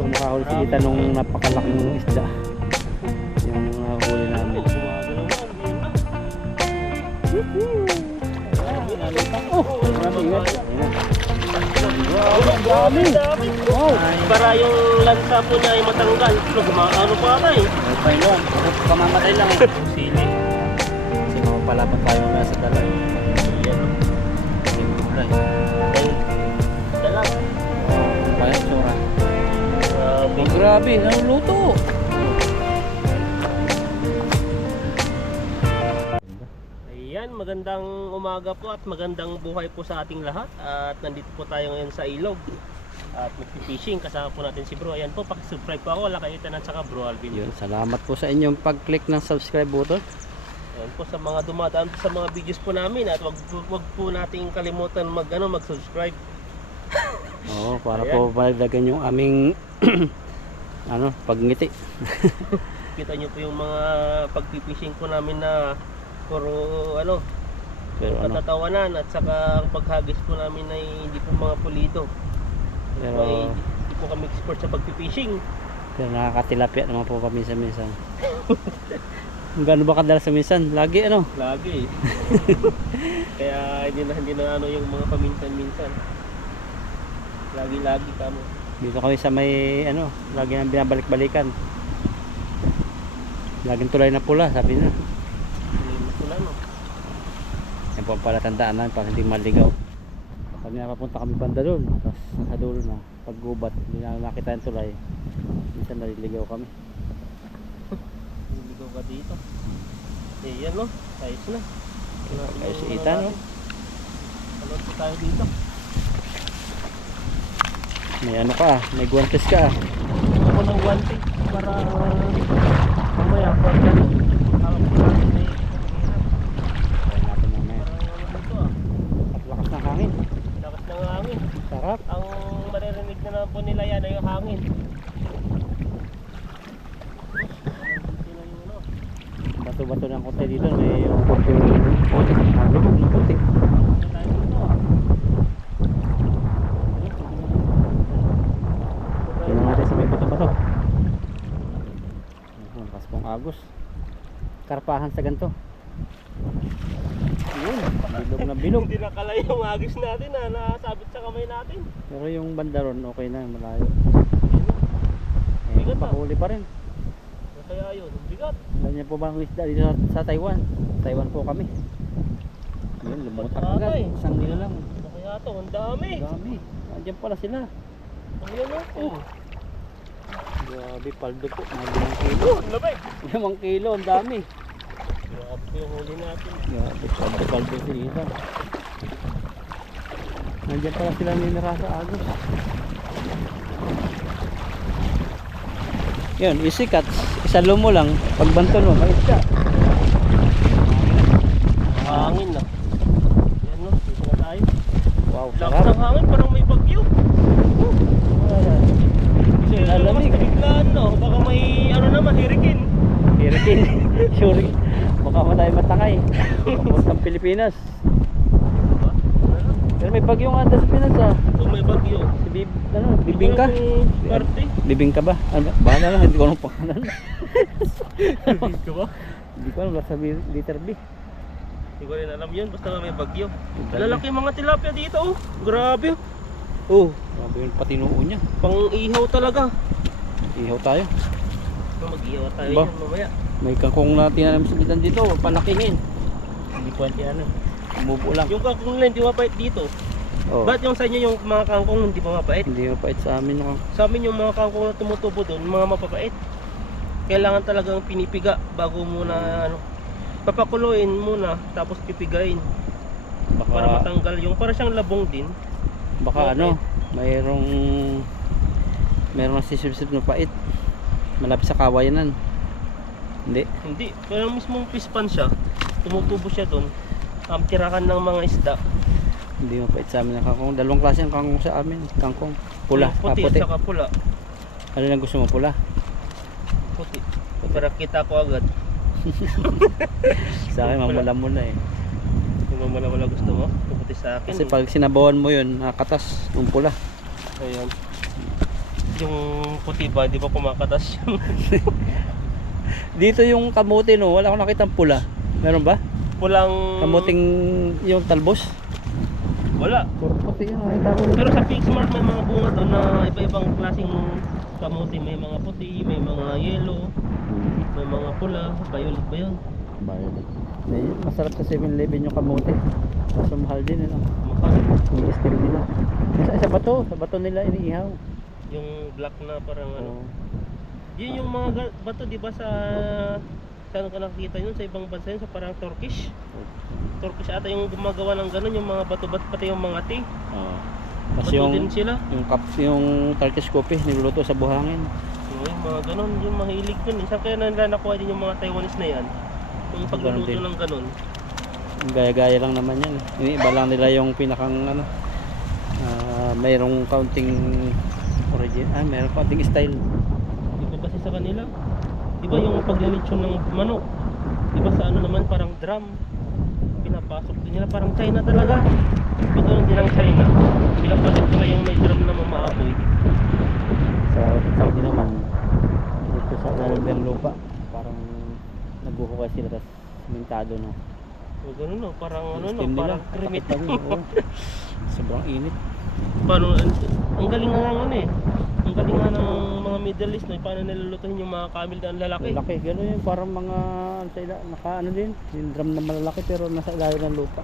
gusto makahuli si Ethan nung napakalaking isda. Yung huli namin. Oh, marami ingat. Wow, ang dami. Wow. Para yung lansa po niya ay matanggal. Ano pa ba eh? Okay lang. Kamamatay lang eh. Sili. Kasi mapapalapat tayo mula sa dalan. Yan. Yung gulay. Dalang. Kaya tsura. Grabe. Grabe, naluluto. Ayan, magandang umaga po at magandang buhay po sa ating lahat. At nandito po tayo ngayon sa ilog. At magpipishing, kasama po natin si Bro. Ayan po, pakisubscribe po ako, wala kayo Ethan at saka Bro Alvin. Yun, salamat po sa inyong pag-click ng subscribe button. Ayan po sa mga dumadaan sa mga videos po namin. At wag po nating kalimutan mag-subscribe. Oo, para Ayan. po malagdagan yung aming pagngiti. Kita nyo po yung mga pagpipishing po namin na puro Pero katatawanan at saka ang paghagis po namin ay hindi po mga pulido. pero, Ay, hindi po kami expert sa pagpipishing. pero nakakatilapia naman po kami sa minsan. Kung gaano ba kadalas sa minsan? Lagi Lagi. Kaya hindi na yung mga paminsan-minsan. Lagi kamo. Dito kami sa may lagi nang binabalik-balikan. Laging tulay na pula, sabi na. Wala no. Yan po ang palatandaan namin para hindi maligaw. Kami napapunta kami banda doon, tapos sa dulo na paggubat, hindi na nakita yung tulay. Minsan naliligaw kami. Niligaw ka dito. Eh yan no, ayos na. Ayos si Ethan no. Ano po tayo dito? May may guantes ka. Ako ng guante para mamaya pag harap ko natin ay Try natin mamaya. parang dito ah. At lakas ng hangin. Lakas ng hangin. Sarap. Ang maririnig na naman po nila yan ay yung hangin. Bato-bato ng konti dito. May yung konti. Lubog ng konti. Tingnan natin sa may bato-bato. Lakas pong agos. Karpahan sa ganito. Yun, bilog na bilog. Hindi nakala yung agis natin na nasabit sa kamay natin. Pero yung banda ron okay na, malayo. Bigat na. Pakuli pa rin. Kaya yun, bigat. Alam niyo po ba ang isda dito sa Taiwan? Taiwan po kami. Yun, lumutak agad. Isang nila lang. Kaya to, ang dami. Dami. Andiyan pala sila. Ayan o. Oh. Grabe, paldo po. Mga 5 kilo. Oh, labay. 5 kilo, ang dami. Grabe yung huli natin. Grabe, paldo sila. Andiyan pala sila ninira sa agos. Yun, isikat. Isalo mo lang. Pagbanton mo, mais ka. Hangin na. Yan no, dito na tayo. Wow, Lakas sarap. ng hangin, parang may bagyo. Lalamig. Biglaan no, baka may hurricane. Hurricane. Sure. Baka pa tayo matangay. Papuntang Pilipinas. Diba? Pero may bagyo nga sa Pinas Kung may bagyo. Si Bibingka? Parte. Bibingka ba? Bahala lang, hindi ko alam pangalan. Bibingka ba? Hindi ko alam, sa letter B. Hindi ko rin alam yun, basta may bagyo. Lalaki mga tilapia dito oh. Grabe. Oh, grabe yung patinoo niya. Pang ihaw talaga. Ihaw tayo. Mag-ihaw tayo Ba? yan mamaya. May kangkong na tinanim sa bitan dito, palakihin. Hindi ko umubo lang. Yung kangkong nila hindi mapait dito. Oh, Ba't yung sa inyo yung mga kangkong hindi pa mapait? hindi mapait sa amin. Sa amin yung mga kangkong na tumutubo doon, mga mapapait. Kailangan talagang pinipiga bago muna papakuluin muna tapos pipigain para Baka, matanggal yung para siyang labong din. baka Okay. mayroong sisip-sip na pait. Malapit sa kawayanan. Hindi. Hindi, pero mismong pispan siya, tumutubo siya doon. Tirahan ng mga isda. Hindi mapait sa amin ang kangkong. Dalawang klase ang kangkong sa amin. Kangkong pula, Yung puti, puti. at saka pula. Ano lang gusto mo, pula? Puti. Para kita ko agad. Sa akin mamalamon na eh. Kung wala gusto mo, puputi sa akin. Kasi pag sinabawan mo yun, nakatas yung pula. Ayan. Yung puti ba, di ba kumakatas yun? Dito yung kamote no, wala akong nakitang pula. Meron ba? Pulang... Kamuting yung talbos? Wala. Puro puti yun, nakita ko. Pero sa Pixmart may mga bunga doon na iba-ibang klaseng kamote. May mga puti, may mga yellow, may mga pula, violet ba yun? Violet. Masarap sa 7-Eleven yung kamote. Kaso mahal din ano. Mahal. Yung steam nila. Sa bato nila iniihaw. Yung black na parang ano. Oo. Yun yung mga bato, di ba sa... Saan ka nakikita yun? Sa ibang bansa yun, sa parang Turkish. Turkish ata yung gumagawa ng ganun, yung mga bato-bato, pati yung mga tea. Oo. Tapos Bato din sila. yung Turkish coffee niluluto sa buhangin. Yung mga ganun, yung mahilig dun. Isang kaya nila nakuha din yung mga Taiwanese na yan. Yung pagluluto din. ng ganun. Gaya-gaya lang naman yan. Iba lang nila yung pinakang ano. Mayroong counting origin. Mayroong counting style. Iba kasi sa kanila. Di ba yung paglilitsyon ng manok? Di ba sa ano naman parang drum? Pinapasok din nila parang China talaga. Pag ganun din ang China. Pinapasok nila yung may drum na mamaapoy. Sa Saudi naman, dito sa ilalim ng lupa, parang nagbuhukay sila tapos simentado na. O ganun no, parang ano no, Steam nila, parang kremit. takot pa rin, oo. Sobrang init. Paano, ang galing nga ng ano eh. Ang galing nga ng mga Middle East no, paano nilulutuhin yung mga camel na ang lalaki. Malaki, gano'n yun, parang mga naka ano din, yung drum na malalaki pero nasa ilalim ng lupa.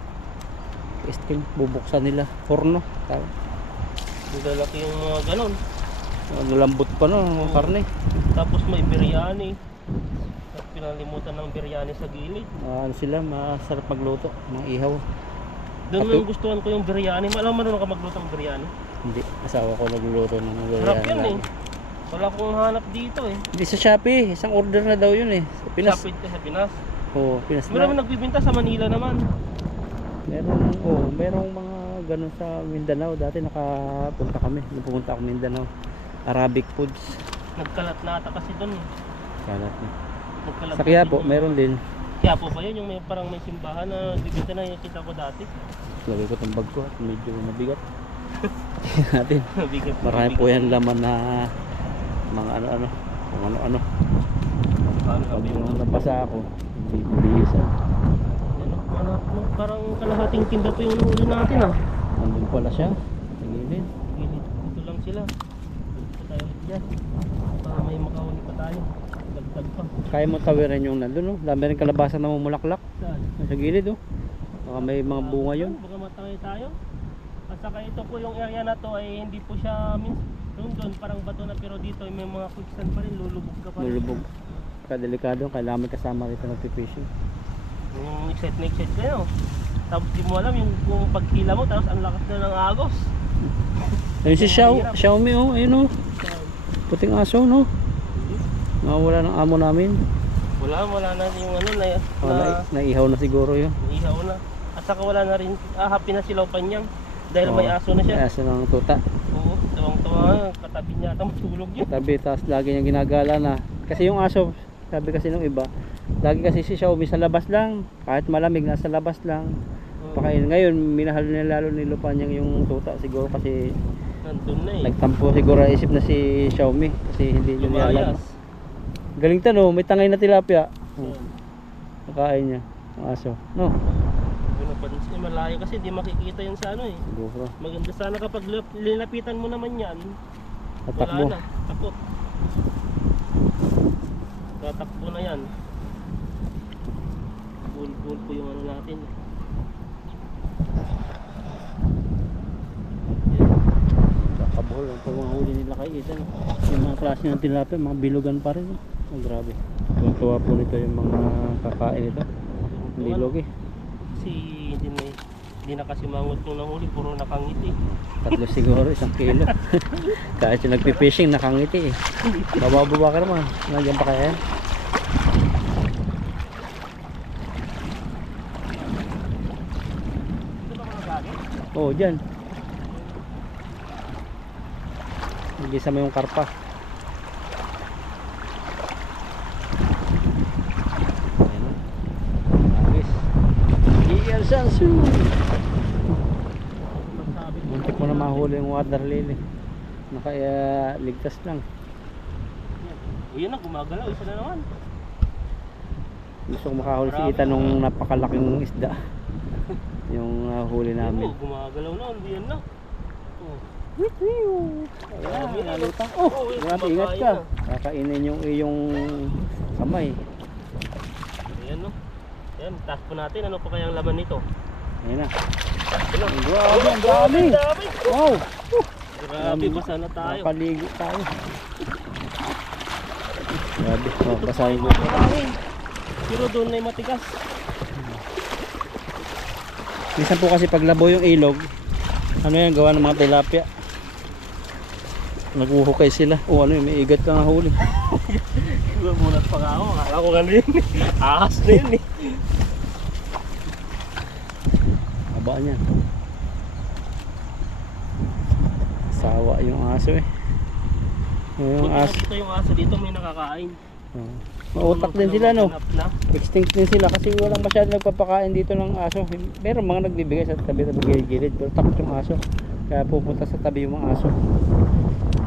Steam, bubuksan nila, horno. Ang lalaki yung mga ganon. Lalambot pa no, ang karne. Tapos may biryani. At pinalimutan ng biryani sa gilid. Ano sila, masarap magluto, mga ihaw. Doon Ato- yung gustuhan ko yung biryani. Alam mo marunong ka magluto ng biryani? Hindi, asawa ko nagluluto ng Harap biryani yan eh. lagi. Wala akong hanap dito eh. Hindi sa Shopee, isang order na daw yun eh. Sa Pinas. Sapid ka sa Pinas. Oo, Pinas Meron na. nagbibinta sa Manila naman. Merong mga ganun sa Mindanao. Dati nakapunta kami, pumunta ako Mindanao. Arabic foods. Nagkalat na ata kasi doon eh. Kalat na. Nagkalat Sa na Quiapo, din yung- meron din. Quiapo ba yun? Yung may, parang may simbahan na nagbibinta na nakita ko dati. Lagay ko itong bag ko at medyo mabigat. Natin. Bigat. Marami po yan laman na mga ano-ano. Kung ano-ano. Pag nabasa ako, bibihisan. Parang kalahating timba pa yung huli natin ah. Nandun pala siya. Sa gilid. Gilid. Dito lang sila. Dito tayo ulit dyan. Para may makahuli pa tayo. Dagdag pa. Kaya mo tawirin yung nandun, no? Dami rin kalabasan na mumulaklak. Saan? Sa gilid, oh. Baka may mga bunga yun. Baka matangay tayo. At saka ito po yung area na to ay hindi po siya doon parang bato na pero dito ay may mga quicksand pa rin, lulubog ka pa rin. Lulubog. Kadelikado, kailangan may kasama rito ng fishing. Yung excited kayo. Tapos di mo alam yung kung pagkila mo tapos ang lakas na ng agos. Ayun si Xiaomi, oh. Ayun, oh. Puting aso, no? Nawala ng amo namin. Wala na yung ano Naihaw na siguro yun. ihaw na. At saka wala na rin, happy na silaw pa niyang dahil may aso na siya. May aso ng tuta. Oo, tawang-tawa, katabi niya ata matulog yun. Tabi, tapos lagi niyang ginagala na. Kasi yung aso, sabi kasi nung iba, lagi kasi si Xiaomi sa labas lang. Kahit malamig, nasa labas lang. Pakain. Ngayon, minahal niya lalo ni Lupanyang yung tuta. Siguro kasi Nandun na eh. nagtampo siguro isip na si Xiaomi. Kasi hindi niya nilalag. Lumayas. Galing tano, may tangay na tilapia. Yan. Nakain niya, ang aso. No? Pinapansin, malayo kasi di makikita yun sa ano eh. Siguro. Maganda sana kapag linapitan mo naman yan. Tatakbo. Wala na, takot. Tatakbo na yan. Cool po yung ano natin. Kakabol ang pagmahuli nila kay Ethan. Yung mga klase ng tilapia, mga bilugan pa rin. Oh, grabe. Tuwa po nito yung mga kakain nito. Bilog eh. Kasi hindi na kasi mangot yung nahuli, puro nakangiti. Tatlo siguro, 1 kilo. Kahit yung nagpipishing, nakangiti eh. Bababa ka naman. Nandiyan pa kaya yan? Ito ba mga gagi? Oo, dyan. Igisa mo yung karpa. Ayan. Agis. Iyan Sansu. Muntik mo na mahuli yung water lily. ligtas lang. O yun na, gumagalaw. Isa na naman. Gusto ko makahuli si Ethan nung napakalaking isda. Yung huli namin. Oo, gumagalaw na. Yan na. Oh. Ayan, nalutang. Oh, ingat ka. Kakainin yung iyong kamay. Ayan no. Ayan, taas po natin. Ano pa kayang laman nito? Ayan na. Ayan. Grabe, ang dami. Wow. Grabe, basa na tayo. Napaligo tayo. Grabe. Oh, basahin ko. Marami. Pero doon na yung matigas. Minsan po kasi paglabo yung ilog, ano yan, gawa ng mga tilapia. Naguhukay sila. O ano yun, may igat ka nga huli. Bulat pa nga ako. Akala ko gano'n yun. Ahas na yun eh. Haba niyan. Sawa yung aso eh. Yung Buti aso. nakita yung aso dito, may nakakain. Oh. Mautak din sila no. Hanap na. Extinct din sila kasi walang masyadong nagpapakain dito ng aso. Meron mga nagbibigay sa tabi-tabi gilid-gilid pero takot yung aso. Kaya pupunta sa tabi yung mga aso.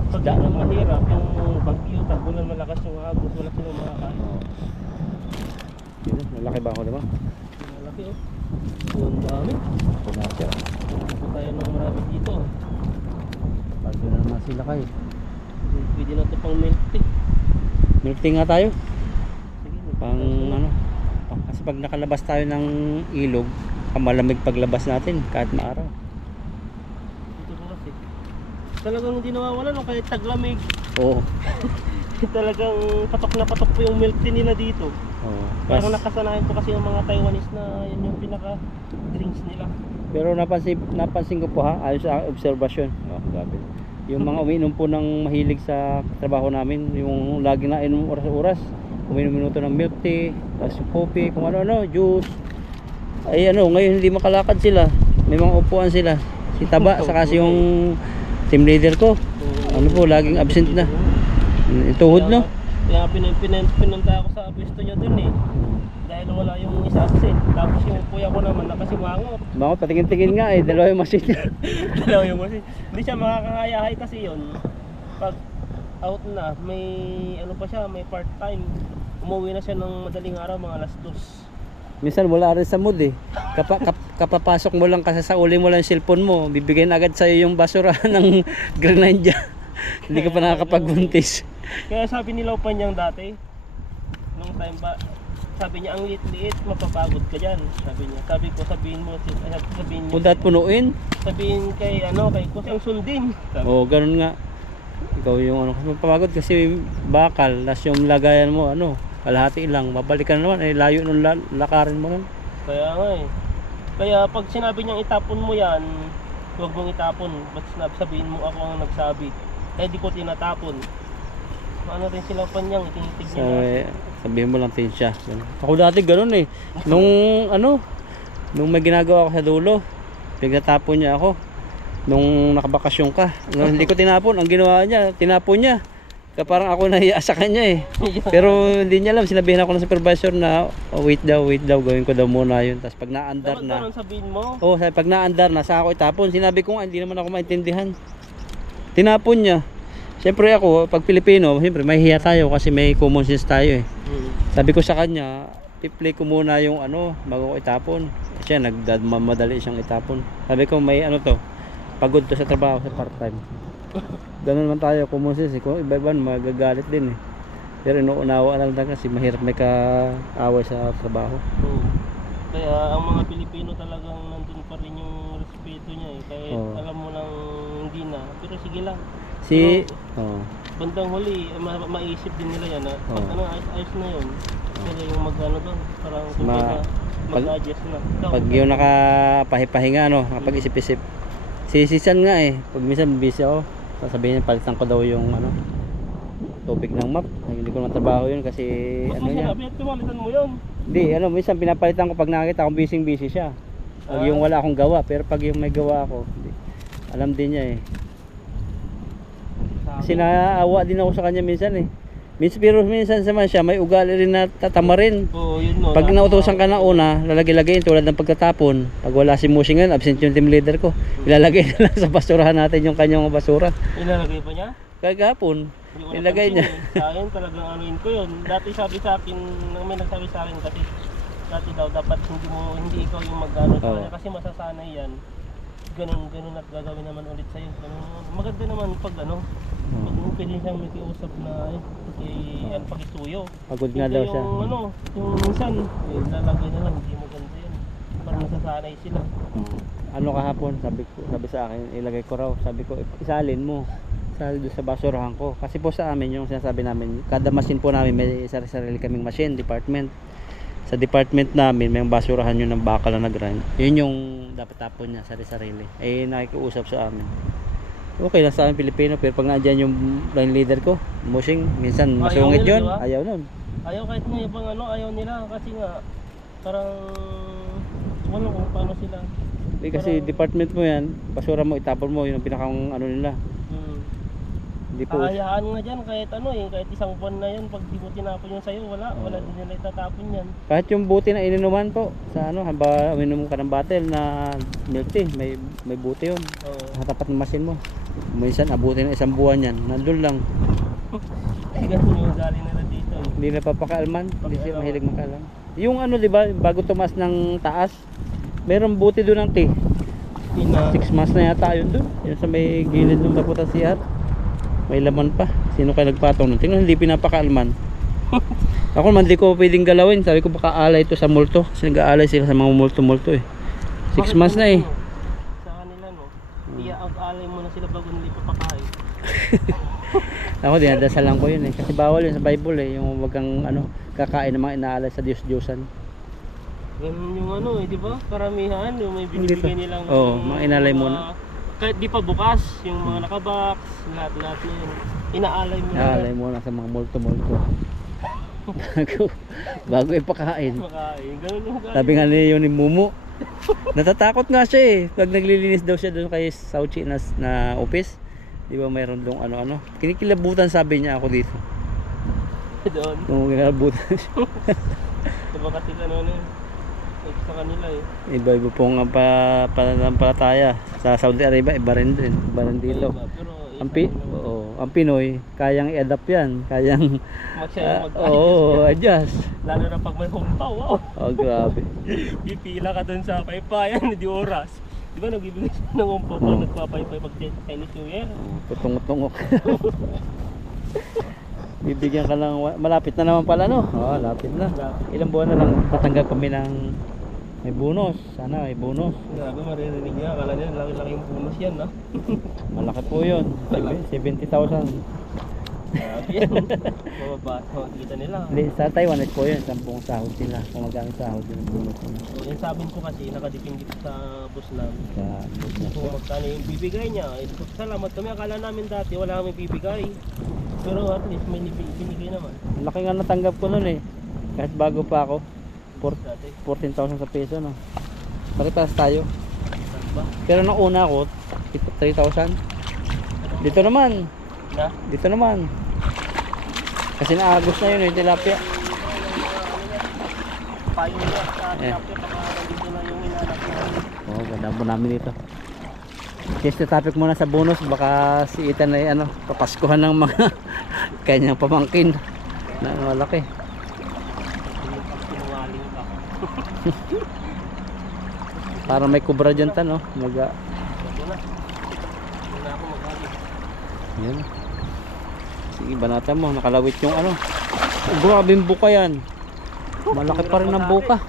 Pag yun ang mahirap, yung bagyo, tagulan malakas yung agos, wala silang makakain. Yun, malaki ba ako diba? Malaki oh. Ang dami. Pumasya. Ito tayo ng marami dito. Pag na naman sila kayo. Pwede na ito pang milk tea. Milk tea nga tayo. Sige, Pang ano. Kasi pag nakalabas tayo ng ilog, malamig paglabas natin kahit maaraw. Dito ko kasi. Talagang hindi nawawala no, kahit taglamig. Oo. Talagang patok na patok po yung milk tea nila dito. Oo. Parang nakasanayan ko kasi yung mga Taiwanese na yun yung pinaka drinks nila. Pero napansin ko po ha, ayos sa obserbasyon. Oh, grabe. Yung mga umiinom po ng mahilig sa trabaho namin, yung lagi na inom oras-oras, uminom minuto ng milk tea, tapos coffee, kung ano-ano, juice. Ay ano, ngayon hindi makalakad sila. May mga upuan sila. Si Taba, saka si yung team leader ko. Ano po, laging absent na. Tuhod no? Kaya pinunta ako sa pwesto niya dun eh. Dahil wala yung isa absent. Tapos yung kuya ko naman nakasimangot. Bakit patingin-tingin nga eh, dalawa yung machine. Dalaw yung kasi. Hindi siya makakahayahay kasi yun. Pag out na, may ano pa siya, may part time. Umuwi na siya ng madaling araw, mga alas 2. Minsan wala rin sa mood eh. Kapapasok mo lang kasi sa uli mo lang yung cellphone mo, bibigyan agad sa'yo yung basura ng Grenada. Hindi ka pa nakakapagbuntis. Kaya sabi ni Laupan niyang dati, nung time ba, sabi niya ang liit-liit, mapapagod ka dyan. Sabi niya, sabi ko sabihin mo, sabihin niyo. Punta at punuin. Sabihin kay kay Kusang sundin. Oo, ganun nga. Ikaw yung ano, mapapagod kasi bakal, tas yung lagayan mo, ano, kalahati lang, babalikan naman, eh layo nung lakarin mo nun. Kaya nga eh. Kaya pag sinabi niyang itapon mo yan, huwag mong itapon. Ba't sabihin mo ako ang nagsabi? Eh di ko tinatapon. Ano rin sila pa niyang, itinitig niya na. Sabihin mo lang tin siya. Ako dati ganun eh. Nung ano, nung may ginagawa ako sa dulo, pinagtatapon niya ako. Nung nakabakasyon ka, hindi ko tinapon. Ang ginawa niya, tinapon niya. Kaya parang ako nahiya sa kanya eh. Pero hindi niya alam, sinabihan ako ng supervisor na oh, wait daw, gawin ko daw muna yun. Tapos pag naandar na, Dapat sabihin mo. oh, pag naandar na, saka ako itapon. Sinabi ko nga, hindi naman ako maintindihan. Tinapon niya. Siyempre ako, pag Pilipino, siyempre mahihiya tayo kasi may common sense tayo eh. Sabi ko sa kanya, i-play ko muna yung ano, bago ko itapon. Kasi nagmamadali siyang itapon. Sabi ko, may ano to, pagod to sa trabaho, sa part-time. Ganun naman tayo, common sense eh. Kung iba-iba, magagalit din eh. Pero inuunawa lang kasi mahirap may kaaway sa trabaho. Kaya ang mga Pilipino talagang nandun pa rin yung respeto niya eh. Kahit alam mo lang hindi na, pero sige lang. Bandang huli, maisip din nila yan. Pag ayos na yun, sila yung mag-ano doon, parang mag-adjust na. Pag yung nakapahipahinga, ano, nakapag-isip-isip. Sisisan nga eh, pag minsan busy ako, sasabihin niya, palitan ko daw yung ano, topic ng map. Hindi ko natrabaho yun kasi ano niya. Ba't pinalitan mo yun? Hindi, ano, minsan pinapalitan ko pag nakita akong busy siya. Pag yung wala akong gawa, pero pag yung may gawa ako, alam din niya eh. Kasi naawa din ako sa kanya minsan eh. Pero minsan naman siya, may ugali rin na tatamarin. Oo, yun no. Pag nautosan ka na una, lalagay-lagayin tulad ng pagtatapon. Pag wala si Musing ngayon, absent yung team leader ko. Ilalagay na lang sa basurahan natin yung kanyang basura. Ilalagay pa niya? Kagapon, Hindi ko ilagay napansin niya. eh. Sa akin talagang anuin ko yun. Dati sabi sa akin, may nagsabi sa akin kasi dati daw dapat hindi ikaw yung mag-ano sa Oo. kanya kasi masasanay yan. Ganun at gagawin naman ulit sa'yo. Ganun. Maganda naman pag ano, pag pwede siyang makiusap na pag-isuyo. Pagod nga daw siya. Yung ano, yung minsan, lalagay na lang, hindi maganda yan. Parang nasasanay sila. Ano kahapon, sabi sa akin, ilagay ko raw. Sabi ko, isalin mo. Doon sa basurahan ko. Kasi po sa amin, yung sinasabi namin, kada machine po namin, may sarili kaming machine, department. Sa department namin, may basurahan yun ng bakal na nag-grind. Yun yung dapat tapon niya, sarili. Eh, nakikiusap sa amin. Okay lang sa amin Pilipino, pero pag nandiyan yung line leader ko, Musing, minsan masungit nila, yun. diba? Ayaw nun. Ayaw kahit may ibang ano, ayaw nila kasi nga parang wala kung paano sila. Eh, kasi department mo yan, basura mo, itapon mo, yun ang pinakang ano nila. Hindi po. Kahayaan nga dyan kahit ano kahit isang buwan na yan, pag di mo tinapon yun sa'yo, wala din nila itatapon yan. Kahit yung buti na ininuman po, sa ano, haba uminom ka ng bottle na milk tea, may buti yun. Oo. Nakatapat ng machine mo. Minsan abutin ng isang buwan yan, nandun lang. Ganun yung galing nila dito. Hindi na papakaalman, hindi siya mahilig makaalam. Yung ano, di ba, bago tumas ng taas, mayroong buti doon ng tea. 6 months na yata yun doon. Yun sa may gilid ng Daputan CR. May laman pa. Sino kayo nagpatong nun? Tingnan, hindi pinapakaalman. Ako man, hindi ko pwedeng galawin. Sabi ko baka alay ito sa multo. Kasi nag-aalay sila sa mga multo-multo eh. 6 months na eh. Sa kanila no, iaalay mo na sila bago nila papakain. Ako, dinadasalan ko yun eh. Kasi bawal yun sa Bible eh. Yung wag kang ano, kakain ng mga inaalay sa Diyos-Diyosan. Ganun yung ano di ba? Karamihan yung may binibigay nilang Oo, mga inalay muna. Kahit di pa bukas, yung mga nakabox, lahat-lahat na yun. Inaalay mo Inaalay mo na sa mga multo-multo. bago ipakain. Makain. Ganun yung galing. Sabi nga niya yun ni Mumu. Natatakot nga siya eh. Pag naglilinis daw siya doon kay Sauchi na office. Di ba mayroon doon ano-ano. Kinikilabutan sabi niya ako dito. Doon. Kung kinikilabutan siya. Diba kasi ano na yun? Sa kanila eh. Iba-iba pong pananampalataya. Sa Saudi Arabia, iba rin din. Iba rin dito. Pero Ang Pinoy, kayang i-adapt yan. Kayang, adjust. Lalo na pag may humpaw, wow. Oh, grabe. Pipila ka dun sa paypayan, di oras. Di ba nagbibigay siya ng humpaw pag nagpapaypay pag Chinese New Year? Tutungok-tungok. Bibigyan ka lang, malapit na naman pala no? Oo, lapit na. Ilang buwan na lang, tatanggap kami ng may bonus. Sana may bonus. Grabe, maririnig niya. Akala niya, laki-laki yung bonus yan, ha? Malaki po yun. 70,000. Grabe yan. Makikita nila. Hindi, sa Taiwan po yun, 10 sahod sila. Kung magkano sahod yun ang bonus nila. So, yung sabi ko kasi, nakadipindi sa bus namin. Sa bonus. Kung magkano yung bibigay niya. Salamat kami. Akala namin dati, wala kami bibigay. Pero at least may binigay naman. Laki nga natanggap ko nun eh. Kahit bago pa ako. Dati. 14,000 sa peso no. Paripas tayo. Ba? Pero nung una ako, 3,000. Dito naman. Na? Dito naman. Kasi naagos na yun, yung tilapia. Payo niya sa tilapia, baka nandito na yung inanap niya. Oo, ganda po namin dito. Change the topic muna sa bonus. Baka si Ethan ay papaskuhan ng mga kanyang pamangkin na malaki. Sinungaling ka. Para may kubra dyan tan, no? Ito na. Hindi na ako mag-alis. Yan. Sige, banata mo. Nakalawit yung ano. Grabe yung buka yan. Malaki pa rin ang buka.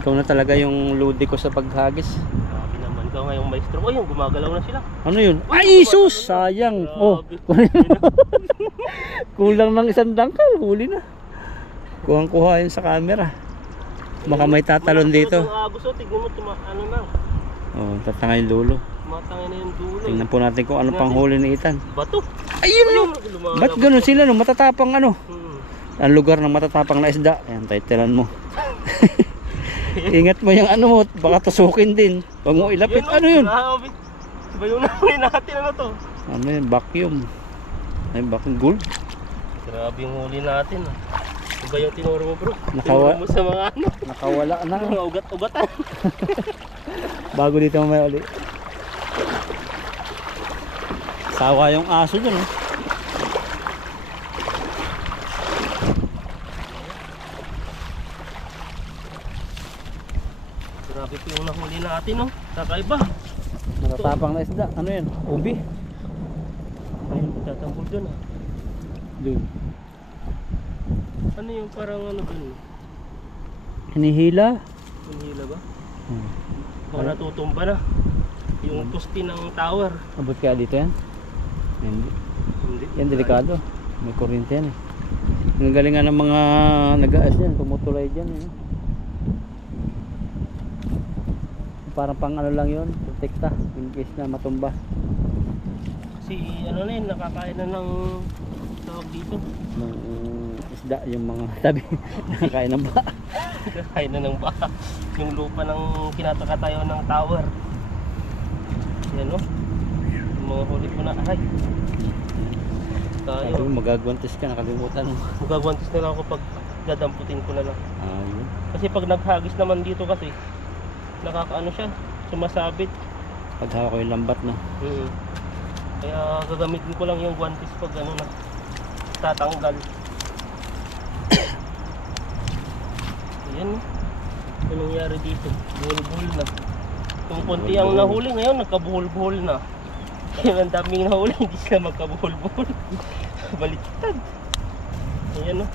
Ikaw na talaga yung ludi ko sa paghagis. Grabe naman. Ikaw ngayong maestro. Oh, yung gumagalaw na sila. Ano yun? Ay, Isus! Sayang. Oh, kulang ng isang dangkal. Huli na. Kuhang-kuha yun sa camera. Baka may tatalon dito. Gusto, tignan mo, ano na. Oh, tatangay yung dulo. Matangin na yung dulo. Tingnan po natin kung ano pang huli ni Ethan. Bato. Ayun! No. Ba't ganun sila no? Matatapang ano? Ang lugar ng matatapang na isda. Ayan, titelan mo. Ingat mo yung ano mo. Baka tusukin din. Huwag mo ilapit. Ano yun? Iba yung namin natin ano to. Ano yun? Vacuum. Ay, vacuum gold. Grabe yung huli natin. Iba yung tinuro mo bro. Nakawa- Tinuro mo sa mga ano. Nakawala na. Mga ugat-ugatan. Bago dito mamaya ulit. Sawa yung aso dun. Oh. Grabe po yung nahuli natin, no? Kakaiba. Matatapang na isda. Ano yan? Ubi. Ayun, tatambol dun ah. Doon. Ano yung parang ano dun? Hinihila. Yung hila ba? Hmm. Baka natutumba na. Yung poste ng tower. Abot kaya dito yan? Hindi. Hindi. Yan delikado. May kuryente yan eh. Ang galingan ng mga nag-aas yan. Tumutulay dyan eh. Parang pang ano lang yun. Protekta. In case na matumba. Kasi ano na yun, nakakain na ng tawag dito. Ng isda yung mga tabi. Nakakain ng ba. Nakakain na ng baka. Yung lupa ng kinatakatayo ng tower. Yan no? Yung mga huli ko na. Aray. Tayo. Sabi mo, magagwantes ka. Nakalimutan mo. Magagwantis na lang ako pag dadamputin ko na lang. Ayun. Kasi pag naghagis naman dito kasi, nakakaano siya, sumasabit. Paghawa ko yung lambat na. Kaya gagamitin ko lang yung guantes pag ano na, tatanggal. Ayan no. Ano nangyari dito? Buhol-buhol na. Kung konti ang nahuli ngayon, nagkabuhol-buhol na. Kaya ang daming nahuli, hindi sila magkabuhol-buhol. Baliktad. Ayan no.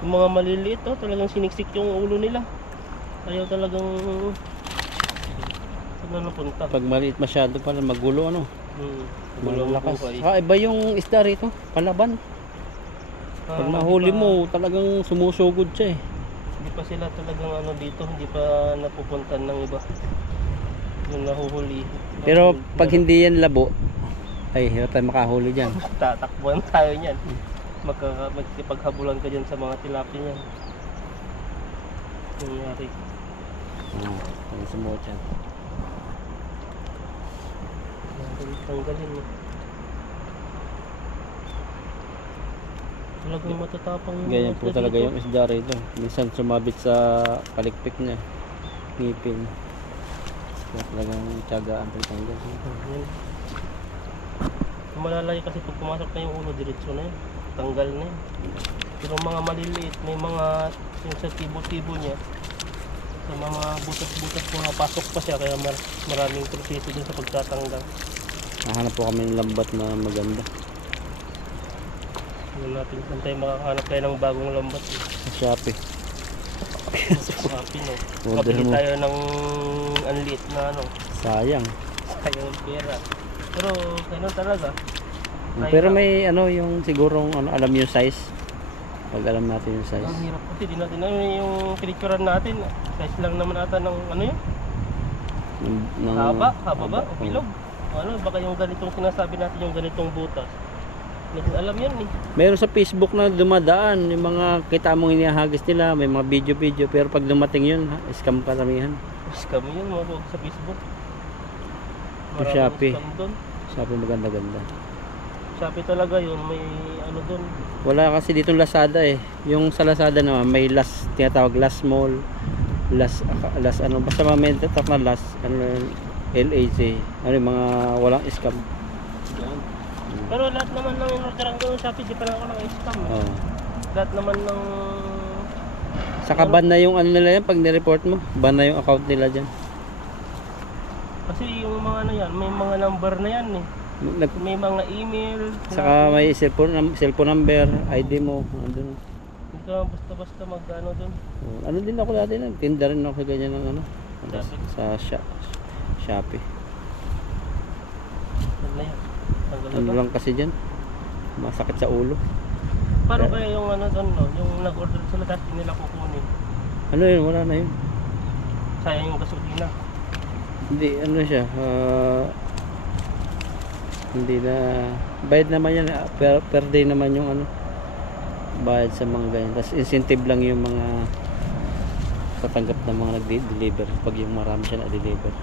Yung mga maliliit oh, talagang siniksik yung ulo nila. Ayaw talagang saan na napunta. Pag maliit masyado pala magulo ano. Malalakas. Buhay. Iba yung isda rito. Palaban. Pag nahuli mo talagang sumusugod siya eh. Hindi pa sila talagang ano dito, hindi pa napupuntan ng iba. Yung nahuhuli. Pero pag hindi yan labo, ay hirap tayo makahuli dyan. Tatakbuhan tayo niyan. Magkipaghabulan ka dyan sa mga tilapia niyan. Nangyari. Ang sumot yan. Tanggalin mo. Talagang matatapang yung Ganyan mga po isda talaga dito. yung isda rito. Minsan sumabit sa kalikpik niya. Ngipin. Kaya talagang tiyagaan po tanggal. Yan. Malalayo kasi pag pumasok na yung ulo, diretso na yun. Tanggal na yun. Pero mga maliliit, may mga yung sa tibo-tibo niya, sa mga butas-butas mga pasok pa siya, kaya maraming proseso din sa pagtatanggal. Nahanap po kami ng lambat na maganda. Yun natin, saan tayo makakahanap tayo ng bagong lambat. Sa Shopee. Sabi no. Order Kapili mo. tayo ng unlit na ano, Sayang. sayang pera. Pero ganun talaga. Pero may ano yung sigurong ano, alam yung size. Pag alam natin yung size. Ang hirap kasi di natin ano yung pinicturean natin. Size lang naman ata ng ano yun? Haba ba? O bilog? Ano, baka yung ganitong sinasabi natin yung ganitong butas. Hindi ko alam yan eh. Meron sa Facebook na dumadaan yung mga kita mong inihagis nila, may mga video-video pero pag dumating yun, scam karamihan. Scam yun, mga sa Facebook. Sa Shopee. Scam doon. Shopee maganda-ganda. Shopee talaga yun, may ano doon. Wala kasi dito Lazada eh. Yung sa Lazada naman may last tinatawag last mall, last ano basta may tatak na last ano LAC. Ano yung mga walang scam. Doon. Pero lahat naman ng inorderan ko ng Shopee, di pa lang ako naka-scam. Oh. Lahat naman ng... Saka ban na yung ano nila yan pag ni-report mo. Ban na yung account nila diyan. Kasi yung mga ano yan, may mga number na yan eh. May mga email. Saka may cellphone number, ID mo, andun. Hindi ka basta-basta mag-ano doon. Ano din ako dati, nagtinda rin ako sa ganyan ng ano. Dati? Sa Shopee. Ano na yan? Tanggal na Ano ba? lang kasi dyan, masakit sa ulo. Paano kaya yung ano doon, no? Yung nag-order sila tapos hindi nila kukunin? Ano yun, wala na yun. Sayang yung gasolina. Hindi, ano siya, hindi na, bayad naman yan, per day naman yung ano, bayad sa mga ganyan. Tapos incentive lang yung mga tatanggap ng mga nag-deliver pag yung marami siya na-deliver.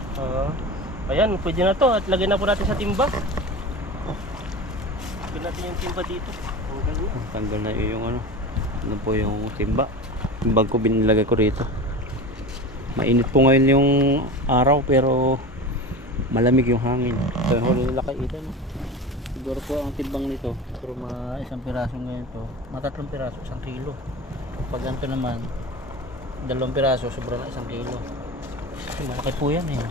Ayan, pwede na to at lagyan na po natin sa timba. Tanggal natin yung timba dito. Tanggal na. Tanggal na yung ano. Ano po yung timba. Yung bag ko binilagay ko rito. Mainit po ngayon yung araw pero malamig yung hangin. So yung huli nila kay Ethan. Siguro po ang timbang nito. Pero isang piraso ngayon to. Matatlong piraso, 1 kilo. Pag ganito naman, 2 piraso, sobra na 1 kilo. Malaki po yan eh.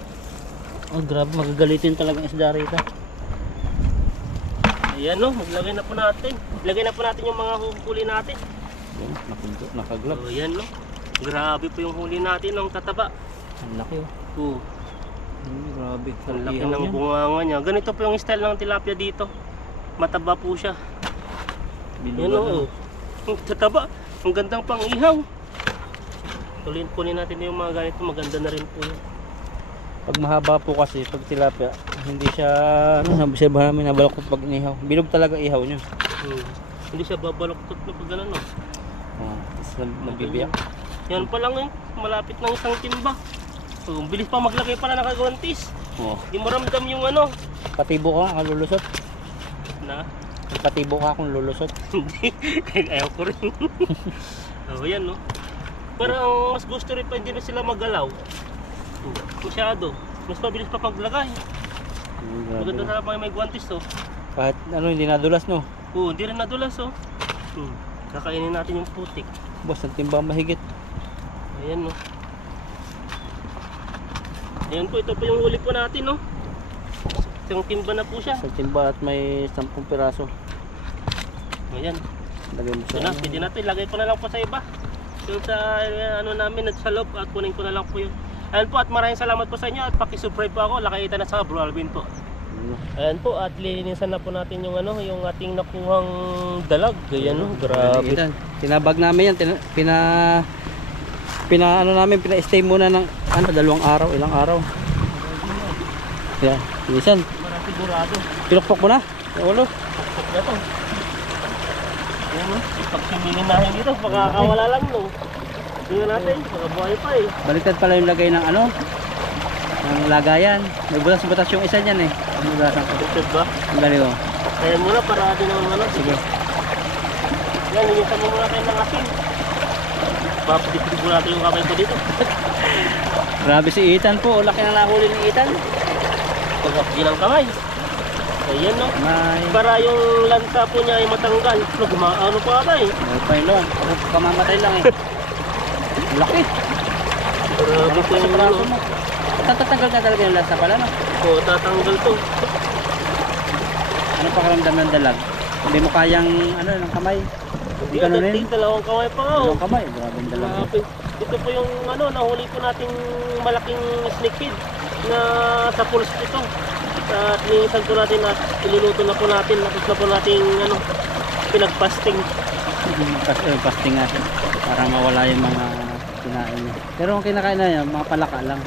Oh grabe, magagalitin talaga ang isda rito. Ayan no, maglagay na po natin. Ilagay na po natin yung mga huli natin. Yan, nakaglab. So yan no. Grabe po yung huli natin ng kataba. Ang laki oh. Grabe. Ang laki ng bunganga niya. Ganito po yung style ng tilapia dito. Mataba po siya. Yan o. Tataba. Ang gandang pang ihaw. Kunin natin yung mga ganito. Maganda na rin po yan. Pag mahaba po kasi, pag tilapia, hindi siya, sabi siya ba namin nabalok pag inihaw. Bilog talaga ihaw nyo. Hindi siya babaloktot na pag gano'n no. Nagbibiyak. Yan pa lang eh. Malapit ng isang timba. So, bilis pa maglagay pala nakagawantis. Hindi mo ramdam yung ano. Patibo ka, lulusot. Na? Patibo ka kung lulusot. Hindi. Ayaw ko rin. Yan no. Parang mas gusto rin pa hindi na sila magalaw. Masyado. Mas mabilis pa paglagay. Maganda na lang may guwantes to. Kahit ano, hindi nadulas no? Oo, hindi rin nadulas oh. Kakainin natin yung putik. Boss, ang timba mahigit. Ayan no. Ayan po, ito po yung huli po natin no. Isang timba na po siya. Sa timba at may 10 piraso. Ayan. Lagay mo Ito sa na, pwede natin. Lagay ko na lang po sa iba. Yung sa ano namin at sa loob at kunin ko na lang po yun. Ayan po at maraming salamat po sa inyo at pakisubscribe po ako. Lakaitan na sa Bro Alvin po. Ayan po at lilinisan na po natin yung ano, yung ating nakuhang dalag. Ayan no, grabe. Tinabag namin yan, pina-stay muna ng ano, 2 araw, ilang araw. Yan, linisan. Para sigurado. Pinukpok mo na, yung ulo. Pagpok na to. Ayan no, pag similin nahin dito, makakawala lang no. Tingnan natin, makabuhay pa eh. Baliktad pala yung lagay ng ano, ng lagayan. May butas-butas yung isa niyan eh. Ang butasan ko. Baliktad ba? Ang galing oh. Ayan muna para din naman ano. Sige. Yan, linisan mo muna tayo ng asin. Papadipid mo natin yung kamay ko dito. Grabe si Ethan po, laki na nahuli ni Ethan. Pagkakji ng kamay. Ayan no. Para yung lansa po niya ay matanggal. Ano pa ba eh? May lang. Kamamatay lang eh. Laki. Grabe po yung ano. Tatatanggal na talaga yung lasa pala no? Oo, tatanggal to. Ano pakiramdam ng dalag? Hindi mo kayang ano ng kamay. Hindi agad din, 2 kamay pa nga oh. Dalawang kamay, grabe yung dalag. Grabe. Ito po yung ano, nahuli po nating malaking snake head na sa pulse ito. At ninisan po natin at iluluto na po natin. Tapos na po nating ano, pinagpasting. Pasting natin para mawala yung mga kinain niya. Pero ang kinakain na yan, mga palaka lang.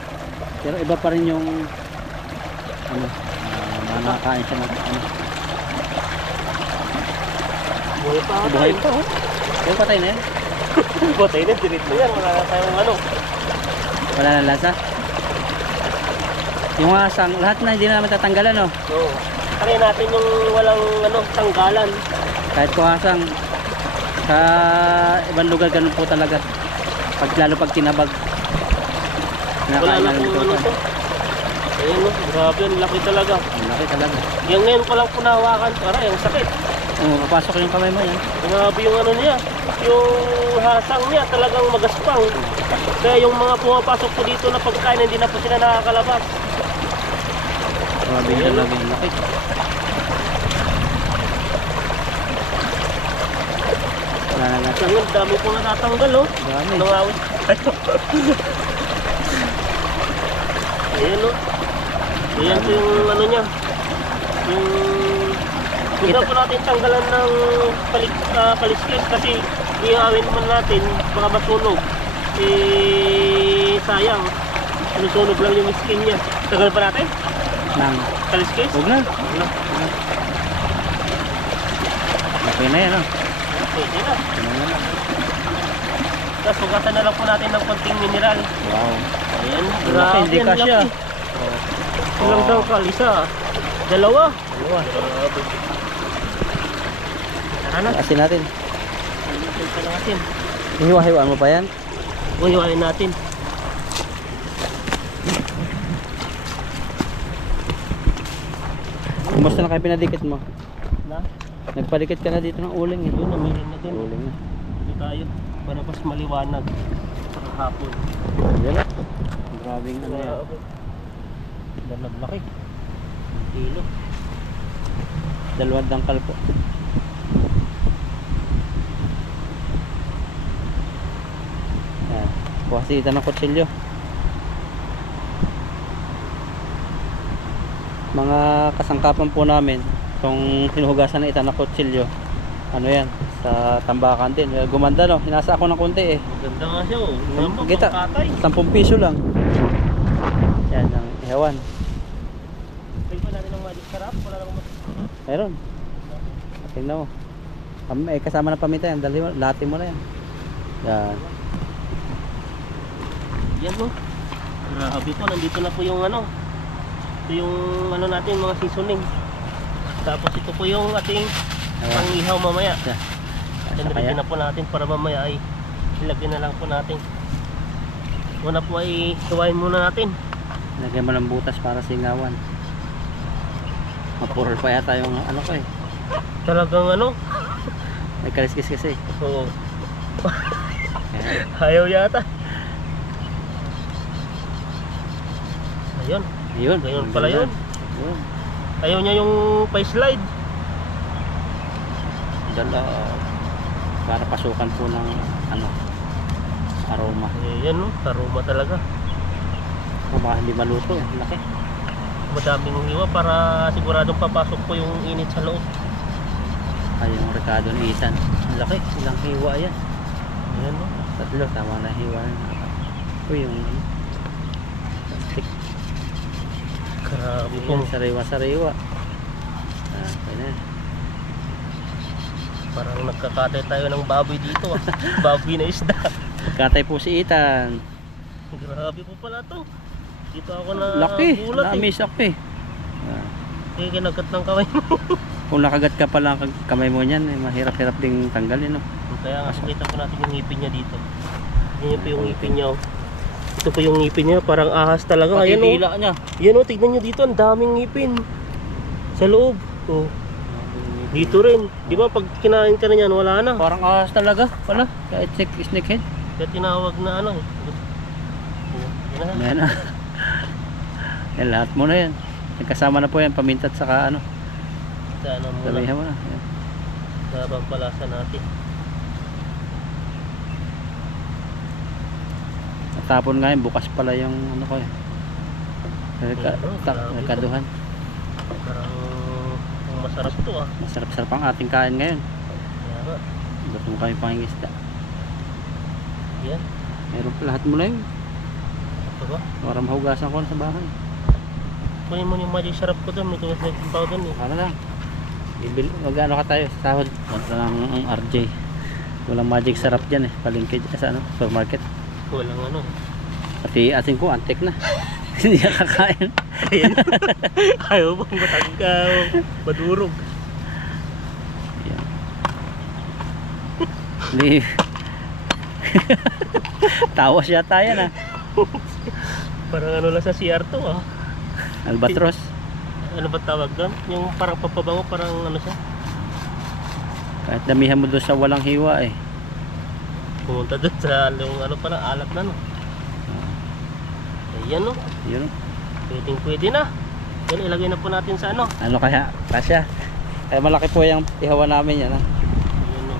Pero iba pa rin yung ano, mga nakakain siya ng ano. Buhay pa ata. Buhay pa oh. Buhay patay na yan. Patay na, dinit mo yan. Wala na tayong ano. Wala na lasa. Yung asang, lahat na hindi na naman tatanggalan no? Oo. Kaya natin yung walang ano, tanggalan. Kahit kuhasang sa ibang lugar ganun po talaga. Lalo pag tinabag. Wala na kung ano to. Ayun no, grabe yan, laki talaga. Ang laki talaga. Yung ngayon ko lang po nahawakan, para yung sakit. Oo, papasok yung kamay mo yan. Grabe yung ano niya, yung hasang niya talagang magaspang. Kaya yung mga pumapasok po dito na pagkain, hindi na po sila nakakalabas. Grabe yung talaga yung laki. Wala na lasa. Ang dami po natatanggal oh. Dami. Nangawit. Ayan oh. Ayan po yung ano niya. Yung gusto po natin tanggalan ng paliskis kasi iawin naman natin baka masunog. Sayang. Sinusunog lang yung skin niya. Tagal pa natin? Nang. Paliskis? Huwag na. Huwag na. Okay na yan oh. Pwede na. Tapos sugatan na lang po natin ng konting mineral. Wow. Ayan, Laki, grabe. hindi ang kasya. laki. Ilang daw kal? Isa? Dalawa? Dalawa. Grabe. Ana? Asin natin. Natin pa ng asin. Hiwa-hiwaan mo pa yan? Hiwain natin. Kumusta na kayo pinadikit mo? Na? Nagpadikit ka na dito ng uling eh. Doon na, meron na doon. Uling na. Dito tayo. Para mas maliwanag. Sa hapon. Yan na. Grabing ano yan. Laki. Kilo. Dalawang dangkal po. Yan. Kuha si Ita ng kutsilyo. Mga kasangkapan po namin itong hinuhugasan ng Ita ng kutsilyo. Ano yan? Sa tambakan din. Gumanda no? Hinasa ako ng konti eh. Maganda nga siya oh. Naman, Kita. pangkatay. 10 piso lang. Yan ang ihawan. Pwede pa natin ng magic sarap. Wala lang Meron. Tingnan mo. Kasama na paminta yan. Dali mo, lahat mo na yan. Yan. Yan mo. Grabe po. Nandito na po yung ano. Ito yung ano natin, mga seasoning. Tapos ito po yung ating pang-ihaw mamaya. Yan. Sandali na po natin para mamaya ay ilagyan na lang po natin. Una po ay tuwain muna natin. Lagyan mo ng butas para singawan. Mapurol pa yata yung ano ko eh. Talagang ano. May kaliskis kasi. Oo. Ayan. Ayaw yata. Ayun. Yun. Ganyan pala yun. Yun. Ayaw niya yung pa-slide. Dala para pasukan po ng ano aroma. Ayan no. Aroma talaga. Baka hindi maluto eh. Laki. Madaming hiwa para siguradong papasok po yung init sa loob. Ay yung rekado ni Ethan. Ang laki. Ilang hiwa yan. Ayan no. Tatlo. Tama na hiwa. Uy yung ano. Stick. Grabe po. Yan, sariwa-sariwa. Ah, kaya. Parang nagkakatay tayo ng baboy dito ah. Baboy na isda. Katay po si Ethan. Grabe po pala to. Dito ako na Laki. gulat eh. Na-amaze ako eh. Ah. Kaya kinagat ng kamay mo. Kung nakagat ka pala ang kamay mo niyan, eh, mahirap-hirap ding tanggalin, no? Kaya nga kita po natin yung ngipin niya dito. Yan po yung ngipin niya. Oh. Ito po yung ngipin niya, parang ahas talaga. Pati Ayan oh. dila niya. Yan oh, tignan niyo dito, ang daming ngipin. Sa loob. Oh. Dito rin. Di ba pag kinain ka na yan, wala na. Parang ahas talaga pala. Kahit snakehead. Kaya tinawag na ano eh. Yan na. Yan na. Yan, lahat mo na yan. Nagkasama na po yan, pamintat saka ano. Sana muna. Sabihan mo na. Yan. Habang palasa natin. Natapon nga yun, bukas pala yung ano ko eh. Grabe. Nagkaduhan. Parang masarap to ah. Masarap-sarap ang ating kain ngayon. Kaya nga. Lutong kami pangingisda. Yan. Meron pa lahat mo na yun. Ito ba? Para mahugasan ko na sa bahay. Kunin mo yung magic sarap ko doon. May tuwas na yung powder eh. Para lang. Mag-ano ka tayo sa sahod. Wala lang ang RJ. Walang magic sarap dyan eh. Palingkid sa ano, supermarket. Walang ano. Pati asin ko, antek na. Hindi ka kakain. Ayan. Ayaw bang matangkaw. Madurog. Yan. Hindi. Tawas yata yan ah. Parang ano lang sa CR to ah. Albatros. Ano ba tawag doon? Yung parang papabango, parang ano siya. Kahit damihan mo doon sa walang hiwa eh. Pumunta doon sa yung ano parang alat na no. Ayan no. Yun. Pwede na. Yan ilagay na po natin sa ano. Ano kaya? Kasya. Kaya malaki po yung ihawa namin yan ah. Ayan no.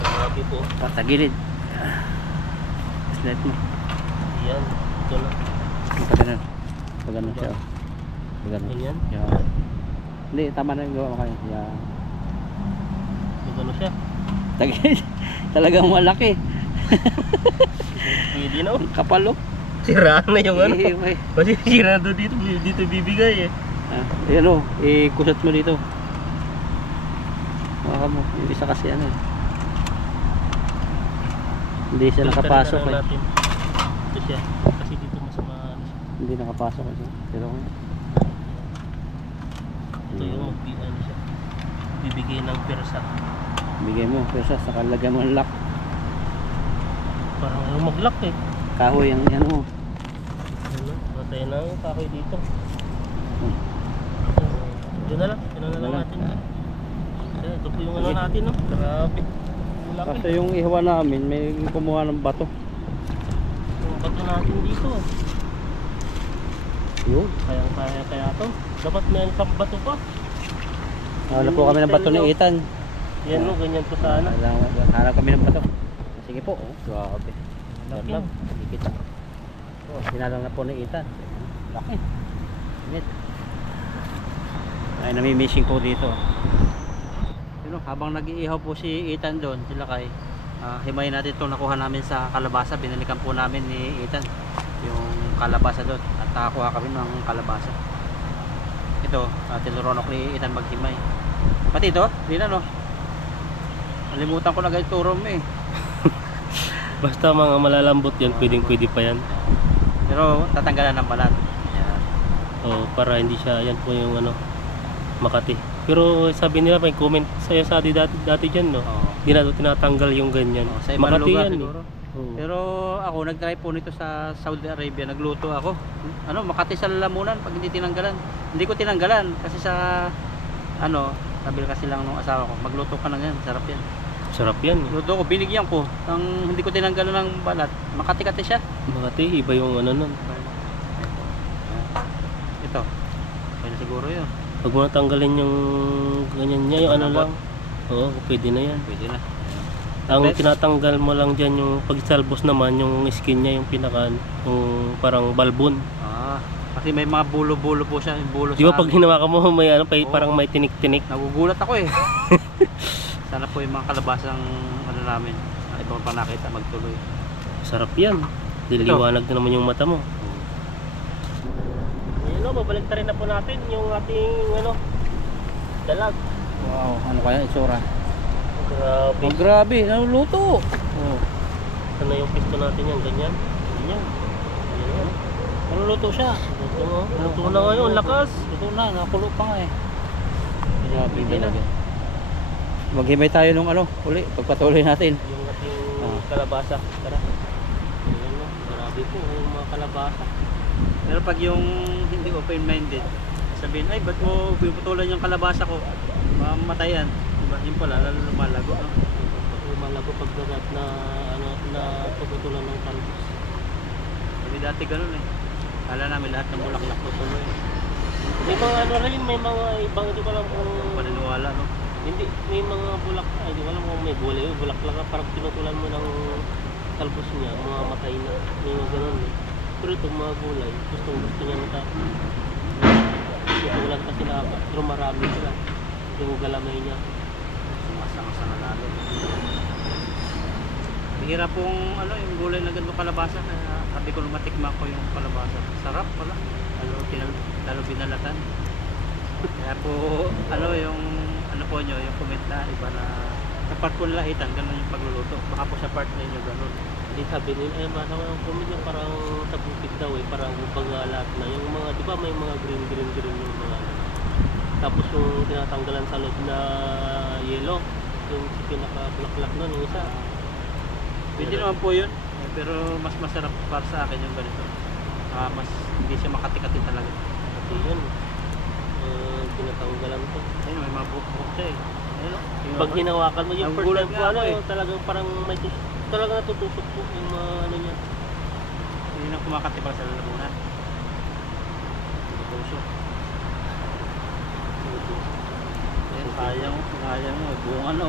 Grabe po. Patagilid. Slide mo. Ayan. Ito na. Pag ganun. Pag ganun siya. Pag ganun. Ganyan. Yan. Hindi, tama na yung gawa mo kayo. Yan. Ito ano siya. Tagilid. Talagang malaki. Pwede na oh. Kapalo. Siraan na yung ano. Eh. Kasi sira doon dito bibigay eh. Ayan o, ikusat mo dito. Baka mo, yung isa kasi ano eh. Hindi siya nakapasok eh. Natin. Ito siya. Kasi dito masama ano siya. Hindi nakapasok kasi. Pero Ito yung ano siya. bibigay ng persa. Bigay mo, pero sa kalagyan mo ng lock. Parang ayaw mag-lock eh. Kahoy ang yan mo. Ano? Patay na ang kahoy dito. Yun na lang. Yun na lang Wala. natin. Ito po yung ano natin, no? Grabe. Laki. Kasi yung ihawa namin, may kumuha ng bato. Yung bato natin dito. Yun. Kaya to. Dapat may isang bato pa. Wala po kami ng bato ni Ethan. Yan no, ganyan po sana. Harap kami ng bato. Sige po. Oh, grabe. Laki. Yan lang. Hindi kita. Oh, sinalang na po ni Ethan. Laki. Init. Ay, nami-missing po dito. Yun, habang nag-iihaw po si Ethan doon, sila kay himayin natin itong nakuha namin sa kalabasa. Binalikan po namin ni Ethan yung kalabasa doon at nakakuha kami ng kalabasa. Ito, tinuronok ni Ethan maghimay. Pati ito, di na no. Nalimutan ko na guys turo mo eh. Basta mga malalambot yan, pwede pa yan. Pero tatanggalan ng balat. Yan. Oh, para hindi siya, yan po yung ano, Makati. Pero sabi nila, may comment sa'yo sa dati dyan, no? Oo. Hindi na tinatanggal yung ganyan. Sa ibang Makati lugar yan siguro. Oo. Pero ako nag-try po nito sa Saudi Arabia, nagluto ako. Ano, Makati sa lalamunan pag hindi tinanggalan. Hindi ko tinanggalan kasi sa ano, sabi kasi lang nung asawa ko, magluto ka ng yan, sarap yan. Sarap yan. Luto ko, binigyan ko. Hindi ko tinanggalan ng balat. Makati-kati siya. Makati, iba yung ano nun. Ito. Okay na siguro yun. Pag mo natanggalin yung ganyan niya, yung ano lang. Oo, pwede na yan. Pwede na. Ang tinatanggal mo lang dyan yung pagsalbos naman, yung skin niya, yung pinaka, yung parang balbon. Kasi may mga bulo-bulo po siya. Yung bulo Di ba sa pag hinawakan mo, may ano, parang may tinik-tinik. nagugulat ako eh. Sana po yung mga kalabasang ano namin, ibang pang nakita magtuloy. Sarap yan. Diliwanag na naman yung mata mo. Ayun o, babalik na rin na po natin yung ating ano, dalag. Wow, ano kaya itsura? Grabe. Oh, grabe, naluluto. Oh. Sana yung pisto natin yan, ganyan. Ganyan. Ganyan. Naluluto siya. Luto mo. Luto na ngayon, lakas. Luto na, nakulo pa nga eh. Grabe Hindi na. talaga. Maghimay tayo nung ano, uli, pagpatuloy natin. Yung ating kalabasa. Tara. Ayan o, grabe po yung mga kalabasa. Pero pag yung hindi open-minded, sabihin, ay ba't mo pinuputulan yung kalabasa ko? Mamatayan. Diba? Yun pala, lalo lumalago. No? Lumalago pag dagat na ano, na puputulan ng talbos. Sabi dati ganun eh. Kala namin lahat ng bulaklak tutuloy. May mga ano rin, may mga ibang, hindi ko alam kung Paniniwala, no? hindi, may mga bulak, ay hindi ko alam kung may bulay o bulaklak ka, parang pinutulan mo ng talbos niya, mga matay na, may mga ganun eh. Pero itong mga gulay, gusto niya pinutulan kasi na, pero marami sila, yung galamay niya. Sumasang-sang na lalo. Bihira pong ano, yung gulay na ganito kalabasa, kaya sabi ko nung matikma ko yung kalabasa. Sarap pala. Lalo binalatan. Kaya po, ano yung ano po nyo, yung comment na iba na sa part po nila Ethan, ganun yung pagluluto. Baka po sa part ninyo ganun. Hindi sabi nila, eh baka mga comment yung parang sa bukid daw eh, parang baga lahat na. Yung mga, di ba may mga green yung mga ano. Tapos yung tinatanggalan sa loob na yellow, yung pinaka-black nun, yung isa. Pwede naman po yun, pero mas masarap para sa akin yung ganito. Mas hindi siya makati-kati talaga. Kasi yun, tinatanggalan ko. Ayun, may mga buhok siya eh. Ayun, yung Pag hinawakan mo yung Ang first gulat time nga po, ano, ako eh. yung talagang parang may talagang natutusok po yung mga ano niya. yun ang kumakati para sa lalamunan. Tutusok. Sayang mo, buong ano.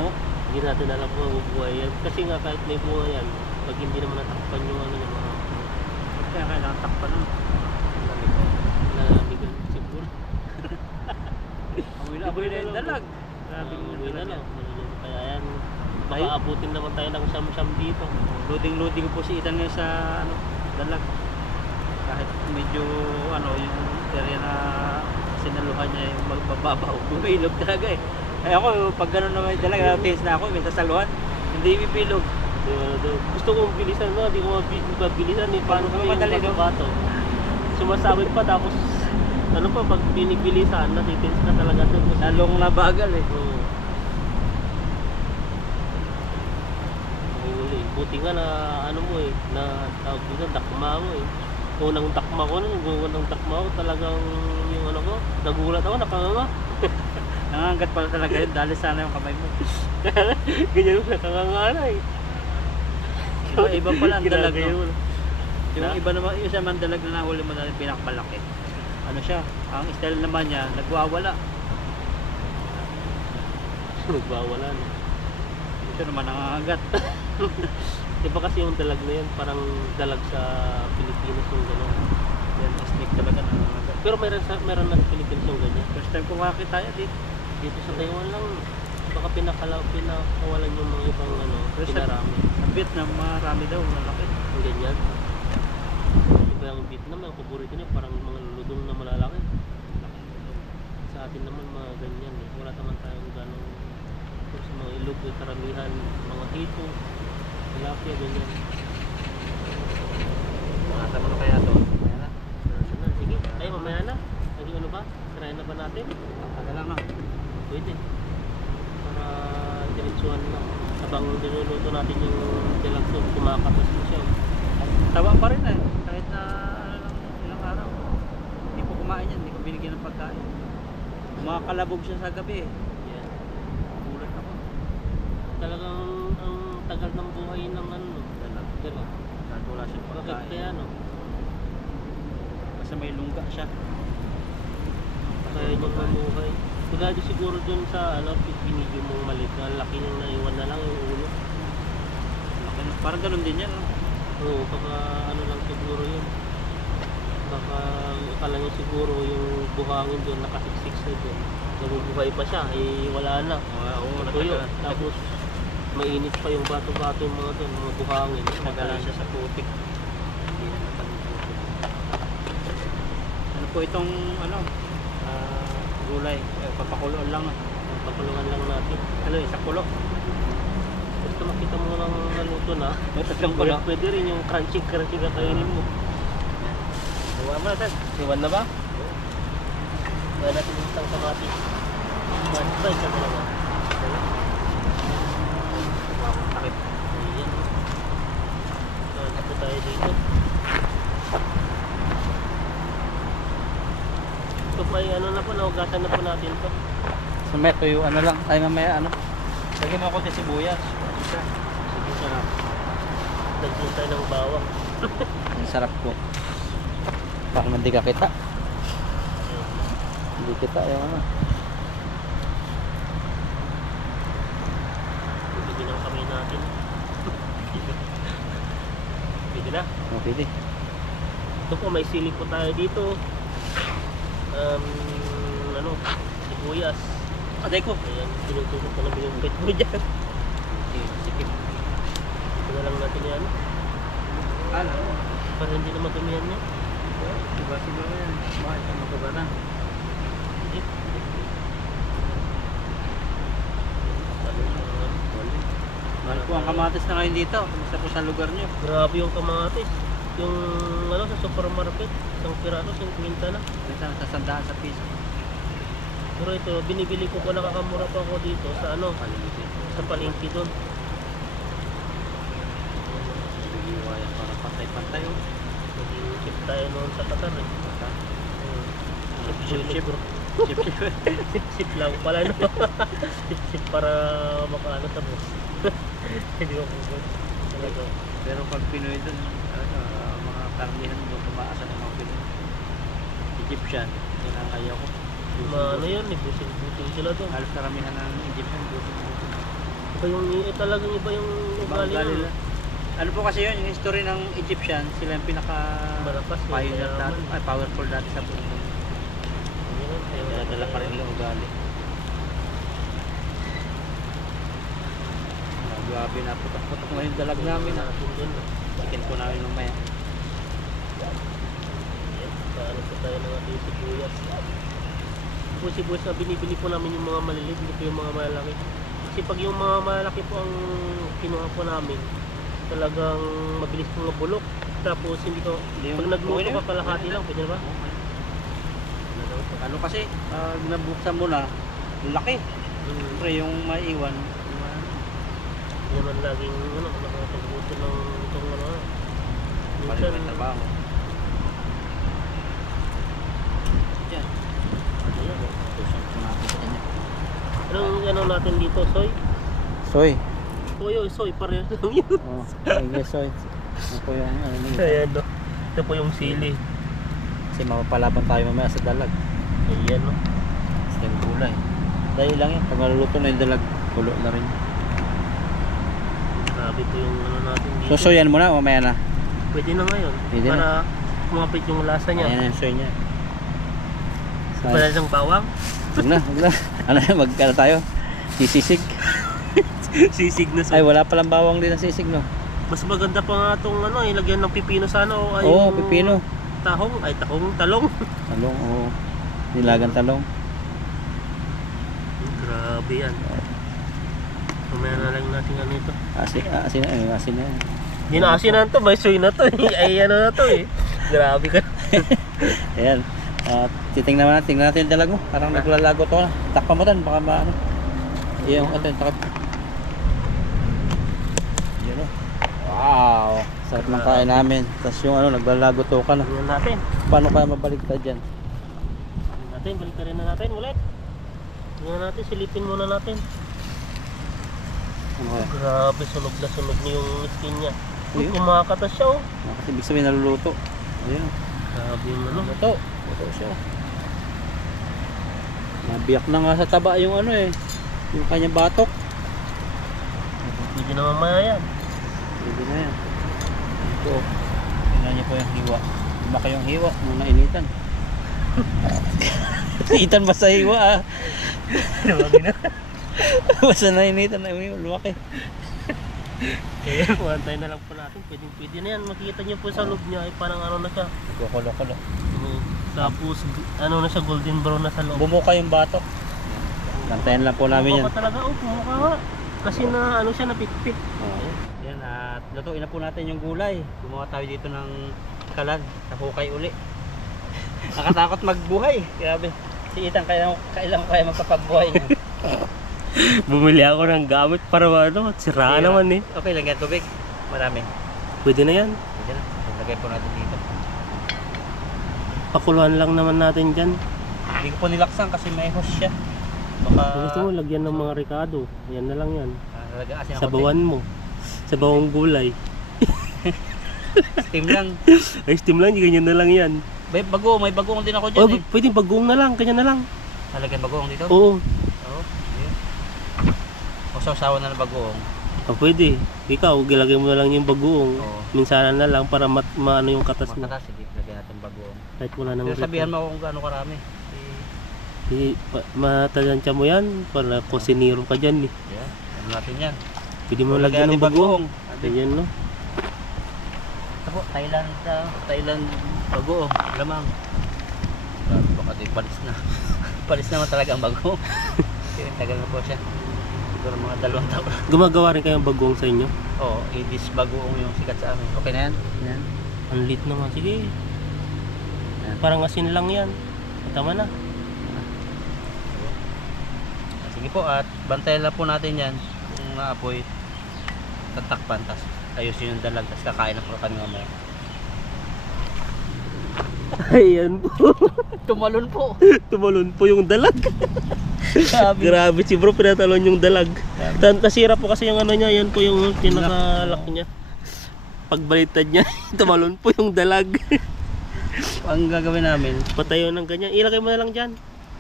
Hindi natin alam kung mabubuhay yan. Kasi nga kahit may bunga yan, pag hindi naman natakpan yung ano niya, mga Kaya kailangan takpan nun. nalamigan siguro. Amoy na yung dalag. Grabe yung Uwi na dalag. lang. Kaya yan, baka abutin naman tayo ng siyam-siyam dito. Loading po si Ethan ngayon sa ano, dalag. Kahit medyo ano, yung area na sinaluhan niya yung magbababaw. Bumilog talaga eh. Kaya ako, pag gano'n naman yung dalag, taste na ako, may sasaluhan. Hindi bibilog. Gusto kong bilisan, no? Hindi ko mabilisan eh. Paano ko yung Madali, no? bato? Sumasabit pa tapos ano pa, pag binibilisan, natitins ka talaga doon. Lalong nabagal eh. Oo. huli. Buti nga na ano mo eh, na tawag dito, dakma mo eh. Unang dakma ko unang dakma ko talagang yung ano ko, nagulat ako, nakanganga. Nangangagat pala talaga yun, dali sana yung kamay mo. Ganyan mo, nakanganga na eh. Iba pala ang dalag, Ginagaya no? mo. Yung Ha? iba naman, yung isa man dalag na nahuli mo na pinakamalaki. Ano siya, ang style naman niya, nagwawala. Nagbawala na. Siya naman nangangagat. Iba kasi yung dalag na yan, parang dalag sa Pilipinas yung gano'n. Yan, snake talaga nangangagat. Pero meron na sa Pilipinas yung ganyan. First time ko makakita yan dito. Dito sa Taiwan lang, baka pinakawalan yung mga ibang ano, Pero sa- pinarami. Sa Vietnam, marami daw, malaki. Yung ganyan. Iba yung Vietnam, ang paborito niya, parang mga ludong na malalaki. Sa atin naman mga ganyan eh. Wala naman tayong ganong sa mga ilog, eh, karamihan, mga hito, tilapia, ganyan. Makata mo na kaya to. Ayan na. Personal, sige. Ay, mamaya na. Ay, ano ba? Try na ba natin? Taga lang ah. Pwede. Para diretsuhan lang. Habang niluluto natin yung tilapia, kumakatas mo siya. Tawa pa rin eh. Kahit na ano lang, ilang araw. Hindi ko kumain yan, hindi ko binigyan ng pagkain. Kumakalabog siya sa gabi eh. Yan. Gulat ako. Talagang ang tagal ng buhay ng ano, Dalag. dalag. Kahit wala siyang Bakit pagkain. kaya no? Kasi may lungga siya. Kaya niyang mamuhay. Sigado siguro dun sa ano, binidyo mong maliit na laki niyang naiwan na lang yung ulo. Laki na- Parang ganun din yan. No? Oo, baka ano lang siguro yun. Baka akala niya siguro yung buhangin doon nakasiksik na doon. Nabubuhay pa siya, eh wala na. Oo, Tuyo. Tapos mainit pa yung bato-bato yung mga doon, mga buhangin. Nagala siya sa putik. Hindi na napanuputik. Ano po itong ano? Gulay. Papakuloan lang. Pakulungan lang natin. Ano sa kulo? Basta makita mo ng naluto na. Tatlong kulo. Pwede rin yung crunchy na kainin mo. Iwan mo na, Tad. Iwan na ba? Iwan natin yung isang kamatis. Try ka talaga. Takip. Ayan. Ito tayo dito. Ito may ano na po, naugasan na po natin to. So may tuyo ano lang. Ay mamaya ano. Lagyan mo ako ng sibuyas. Sige, sarap. Lagyan tayo ng bawang. Ang sarap po. Para hindi ka kita. Hindi kita yung ano. Bibigyan ng kamay natin. Pwede na. Oh, pwede. Ito po, may sili po tayo dito. Ano, sibuyas. Aday ko. Ayan, tinutusok ko namin yung bait mo dyan. Sikip. Ito na lang natin yan. Ano? Para hindi na madumihan niya. Diba siguro yan. Bakit ka magkaba na? Hindi. Mahal po ang kamatis na ngayon dito. Kumusta po sa lugar nyo? Grabe yung kamatis. Yung ano sa supermarket, isang piraso, 50 na. Minsan sa sandaan sa piso. Pero ito, binibili ko po, nakakamura pa ako dito sa ano, Palingki. sa palengke doon. Bigiwayan para pantay-pantay. Oh. Naging chip tayo noon sa Qatar eh. Chip, chip. Chip, chip. Sip lang pala no. Sip para makaano sa boss. Hindi ko po talaga. Pero pag Pinoy dun, mga karnihan mo, tumaasa ng mga Pinoy. Egyptian, yun ang ayaw ko. Ano yun, busil sila doon. Halos karamihan ng Egyptian, busin-busin. Iba yung talagang iba yung ugali Ugali nila. nila. Ano po kasi yun, yung history ng Egyptian, sila yung pinaka Malakas, yung pioneer mayaman. dati, ay powerful dati sa mundo. Kaya dala pa rin nila ugali. Grabe na, putok-putok na yung dalag namin. Natin doon. Chicken ko namin mamaya. Paano po tayo ng ating sibuyas. Po sibuyas na binibili po namin yung mga maliliit, hindi po yung mga malalaki. Kasi pag yung mga malalaki po ang kinuha po namin, talagang mabilis pong mabulok. Tapos hindi ko, pag nagluto ka kalahati lang, pwede na ba? Ano kasi, nabuksan mo na, laki. Siyempre yung maiwan, Hindi naman laging ano, nakapagbuto ng itong ano. Balik mo yung trabaho. Diyan. Ayan. Tusok ko natin sa kanya. Anong ano natin dito, soy? Soy. Toyo, soy, parehas lang yun. Oh, yes, soy. Ano po yung ano nito? Ayan, no. Ito po yung sili. Kasi mapapalaban tayo mamaya sa dalag. Ayan, no. Sa yung gulay. Dahil lang yan. Pag maluluto na yung dalag, kulo na rin. Grabe po yung ano natin dito. So, soyan mo na, mamaya na. Pwede na ngayon. Pwede para kumapit yung lasa niya. Ayan na yung soy niya. Wala ng bawang. Huwag na, huwag na. Ano yan, magkala tayo. Sisig. Sisig na Ay, soy. wala palang bawang din na sisig, no? Mas maganda pa nga itong ano, ilagyan ng pipino sa ano. Ay, Oo, yung pipino. Tahong, ay tahong, talong. Talong, oo. Nilagang talong. Grabe yan. Mamaya na lang natin ano ito. Asin na yan. Hindi na asinan to, may soy na to. Ay ano na to eh. Grabe ka. Ayan. Tingnan natin yung dalag mo. Parang naglalago to na. Takpan mo tan, baka maano. Yung ito, yung takip. Yun o. Wow! Sarap ng kain namin. Tapos yung ano, naglalago to ka na. Tingnan natin. Paano kaya mabaliktad dyan? Tingnan natin, balik na rin na natin ulit. Tingnan natin, silipin muna natin. Ano kaya? Grabe, sunog na sunog niya yung skin niya. Uy, Ayun. kumakatas siya oh. Kasi ibig sabihin naluluto. Ayun. Grabe yung ano. Luto. Luto siya. Nabiyak na nga sa taba yung ano eh. Yung kanyang batok. Pwede na mamaya yan. Pwede na yan. Ito. Tingnan niyo po yung hiwa. Lumaki yung hiwa. Nung nainitan. Initan ba sa hiwa ah? Lumaki na. Basta nainitan na yung lumaki. Kaya antay na lang po natin. Pwede na yan. Makikita niyo po sa loob niya. Ay parang ano na siya. Kukulo-kulo. Tapos ano na siya, golden brown na sa loob. Bumuka yung batok. Kantayan lang po namin yan. Pumuka pa talaga. Oh, pumuka nga. Kasi na ano siya, napitpit. Yan at lutuin na po natin yung gulay. Gumawa tayo dito ng kalan. Nakukay uli. Nakatakot magbuhay. Grabe. Si Ethan kailan kaya magkapagbuhay niya. Bumili ako ng gamit para ano, sira Sira. naman eh. Okay lang yan, tubig. Marami. Pwede na yan. Pwede na. Lagay po natin dito. Pakuluan lang naman natin dyan. Hindi ko po nilaksan kasi may hose siya. Kung Baka gusto mo, lagyan ng mga ricado. Yan na lang yan. nalaga asin ako. Sabawan mo. Sabawang gulay. Steam lang. Ay, steam lang, ganyan na lang yan. May bagoong din ako Oh, dyan eh. pwede bagoong na lang, kanya na lang. Nalagyan bagoong dito? Oo. Oo. Ayun. O sausawan na ng bagoong. Oh, pwede. Ikaw, gilagay mo na lang yung bagoong. Oo. Minsanan na lang para maano yung katas mo. Makatas, hindi. Lagyan natin bagoong. Kahit wala nang Pero sabihan mo ako kung gaano karami. Matalansya mo yan para kusinero ka dyan eh. Yeah. Ano natin yan? Pwede mo Lagyan lagyan natin ng bagoong. bagoong. Ganyan no. Ito po, Thailand bagoong. Lamang. Baka di palis na. Palis naman talaga ang bagoong. Kasi tagal na po siya. Siguro mga 2 taon. Gumagawa rin kayong bagoong sa inyo? Oo, Edis bagoong yung sikat sa amin. Okay na yan? Yan. Ang lit naman. Sige. Yan. Parang asin lang yan. Tama na. Sige po, at bantayan lang po natin yan. Kung naapoy, tatakpan, tas ayusin yung dalag, tas kakain na po kami mamaya. Ayan po. Tumalon po. Tumalon po yung dalag. Grabe. Grabe si bro, pinatalon yung dalag. Nasira po kasi yung ano niya, yan po yung pinakalak niya. Pagbalitad niya, tumalon po yung dalag. Ang gagawin namin, Patayo ng ganyan. Ilagay mo na lang dyan.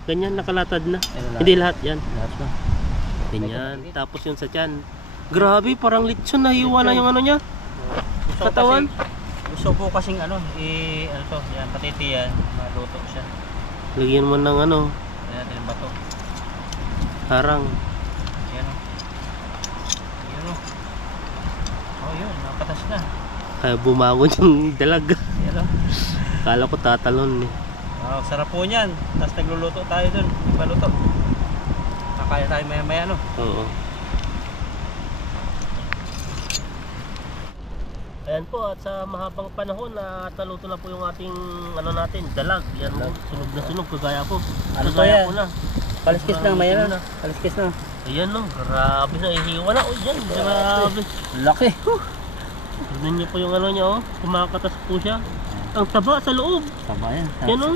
Ganyan, nakalatad na. Ayun, Hindi lahat yan. lahat na. Ganyan. Tapos yung sa tiyan. Grabe, parang lechon. Nahiwa na yung ano niya. Gusto ko Katawan. gusto ko kasing ano to, yan, patiti yan, maluto siya. Lagyan mo ng ano, Yan natin yung bato. harang. Yan o. Yan o. Oh, yun, nakatas na. Kaya bumangon yung dalag. Yan o. Kala ko tatalon eh. Wow, sarap po niyan. Tapos nagluluto tayo dun, ibaluto. Kakaya tayo maya-maya, no? Oo. Ayan po, at sa mahabang panahon na taluto na po yung ating ano natin, dalag. Yan mo, sunog na sunog, kagaya po. Ano Kagaya to yan? po na. Paliskis na, maya na. Paliskis na. Ayan no, grabe na, ihiwa na. O yan, grabe. Laki. Tignan niyo po yung ano niya, oh. Kumakatas po siya. Ang taba sa loob. Taba yan. Yan, oh.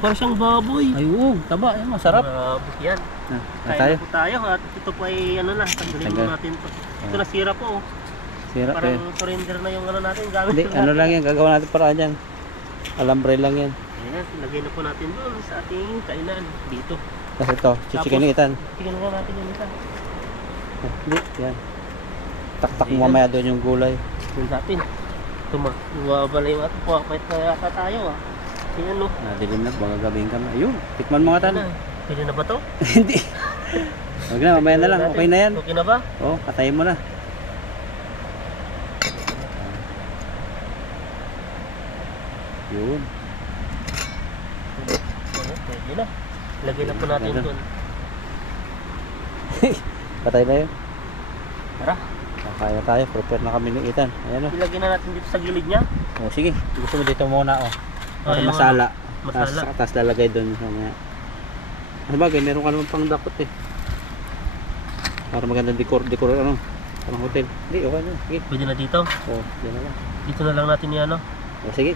Parang siyang baboy. Ay, oo. Taba. Yan, masarap. Grabe yan. Tayo. Kaya na po tayo at ito po ay ano na, tanggalin mo natin to. Ito nasira po, oh. Sira. Parang surrender na yung ano natin, gamit Hindi, natin. ano lang yan. Gagawa natin paraan yan. Alambre lang yan. Ayan, lagay na po natin doon sa ating kainan. Dito. Tapos ito, chichikin ng itan. Tingnan mo natin yung isa. Hindi, yan. Taktak mo mamaya doon yung gulay. Yun sa atin. Tumawabala yung ating po. Kahit na yata tayo ah. Ayan no. Nadilim na, baka gabihin ka na. Ayun, tikman mo nga tan. Pwede na ba to? Hindi. Huwag na, mamaya na lang. Okay na yan. Okay na ba? Oo, patayin mo na. Yun. Pwede na. Lagay na po natin Ganun. doon. Patay na yun. Tara. Kaya tayo, prepare na kami ng itan. Ayan o. Ilagay na natin dito sa gilid niya. Oh, sige, gusto mo dito muna o. Para yung masala. Masala. Tapos lalagay doon. Ano bagay, meron ka naman pang dakot eh. Para magandang decor ano. Parang hotel. Hindi, okay na. Sige. Pwede na dito. Oh, yan na lang. Dito na lang natin yan, ano? Oh, sige.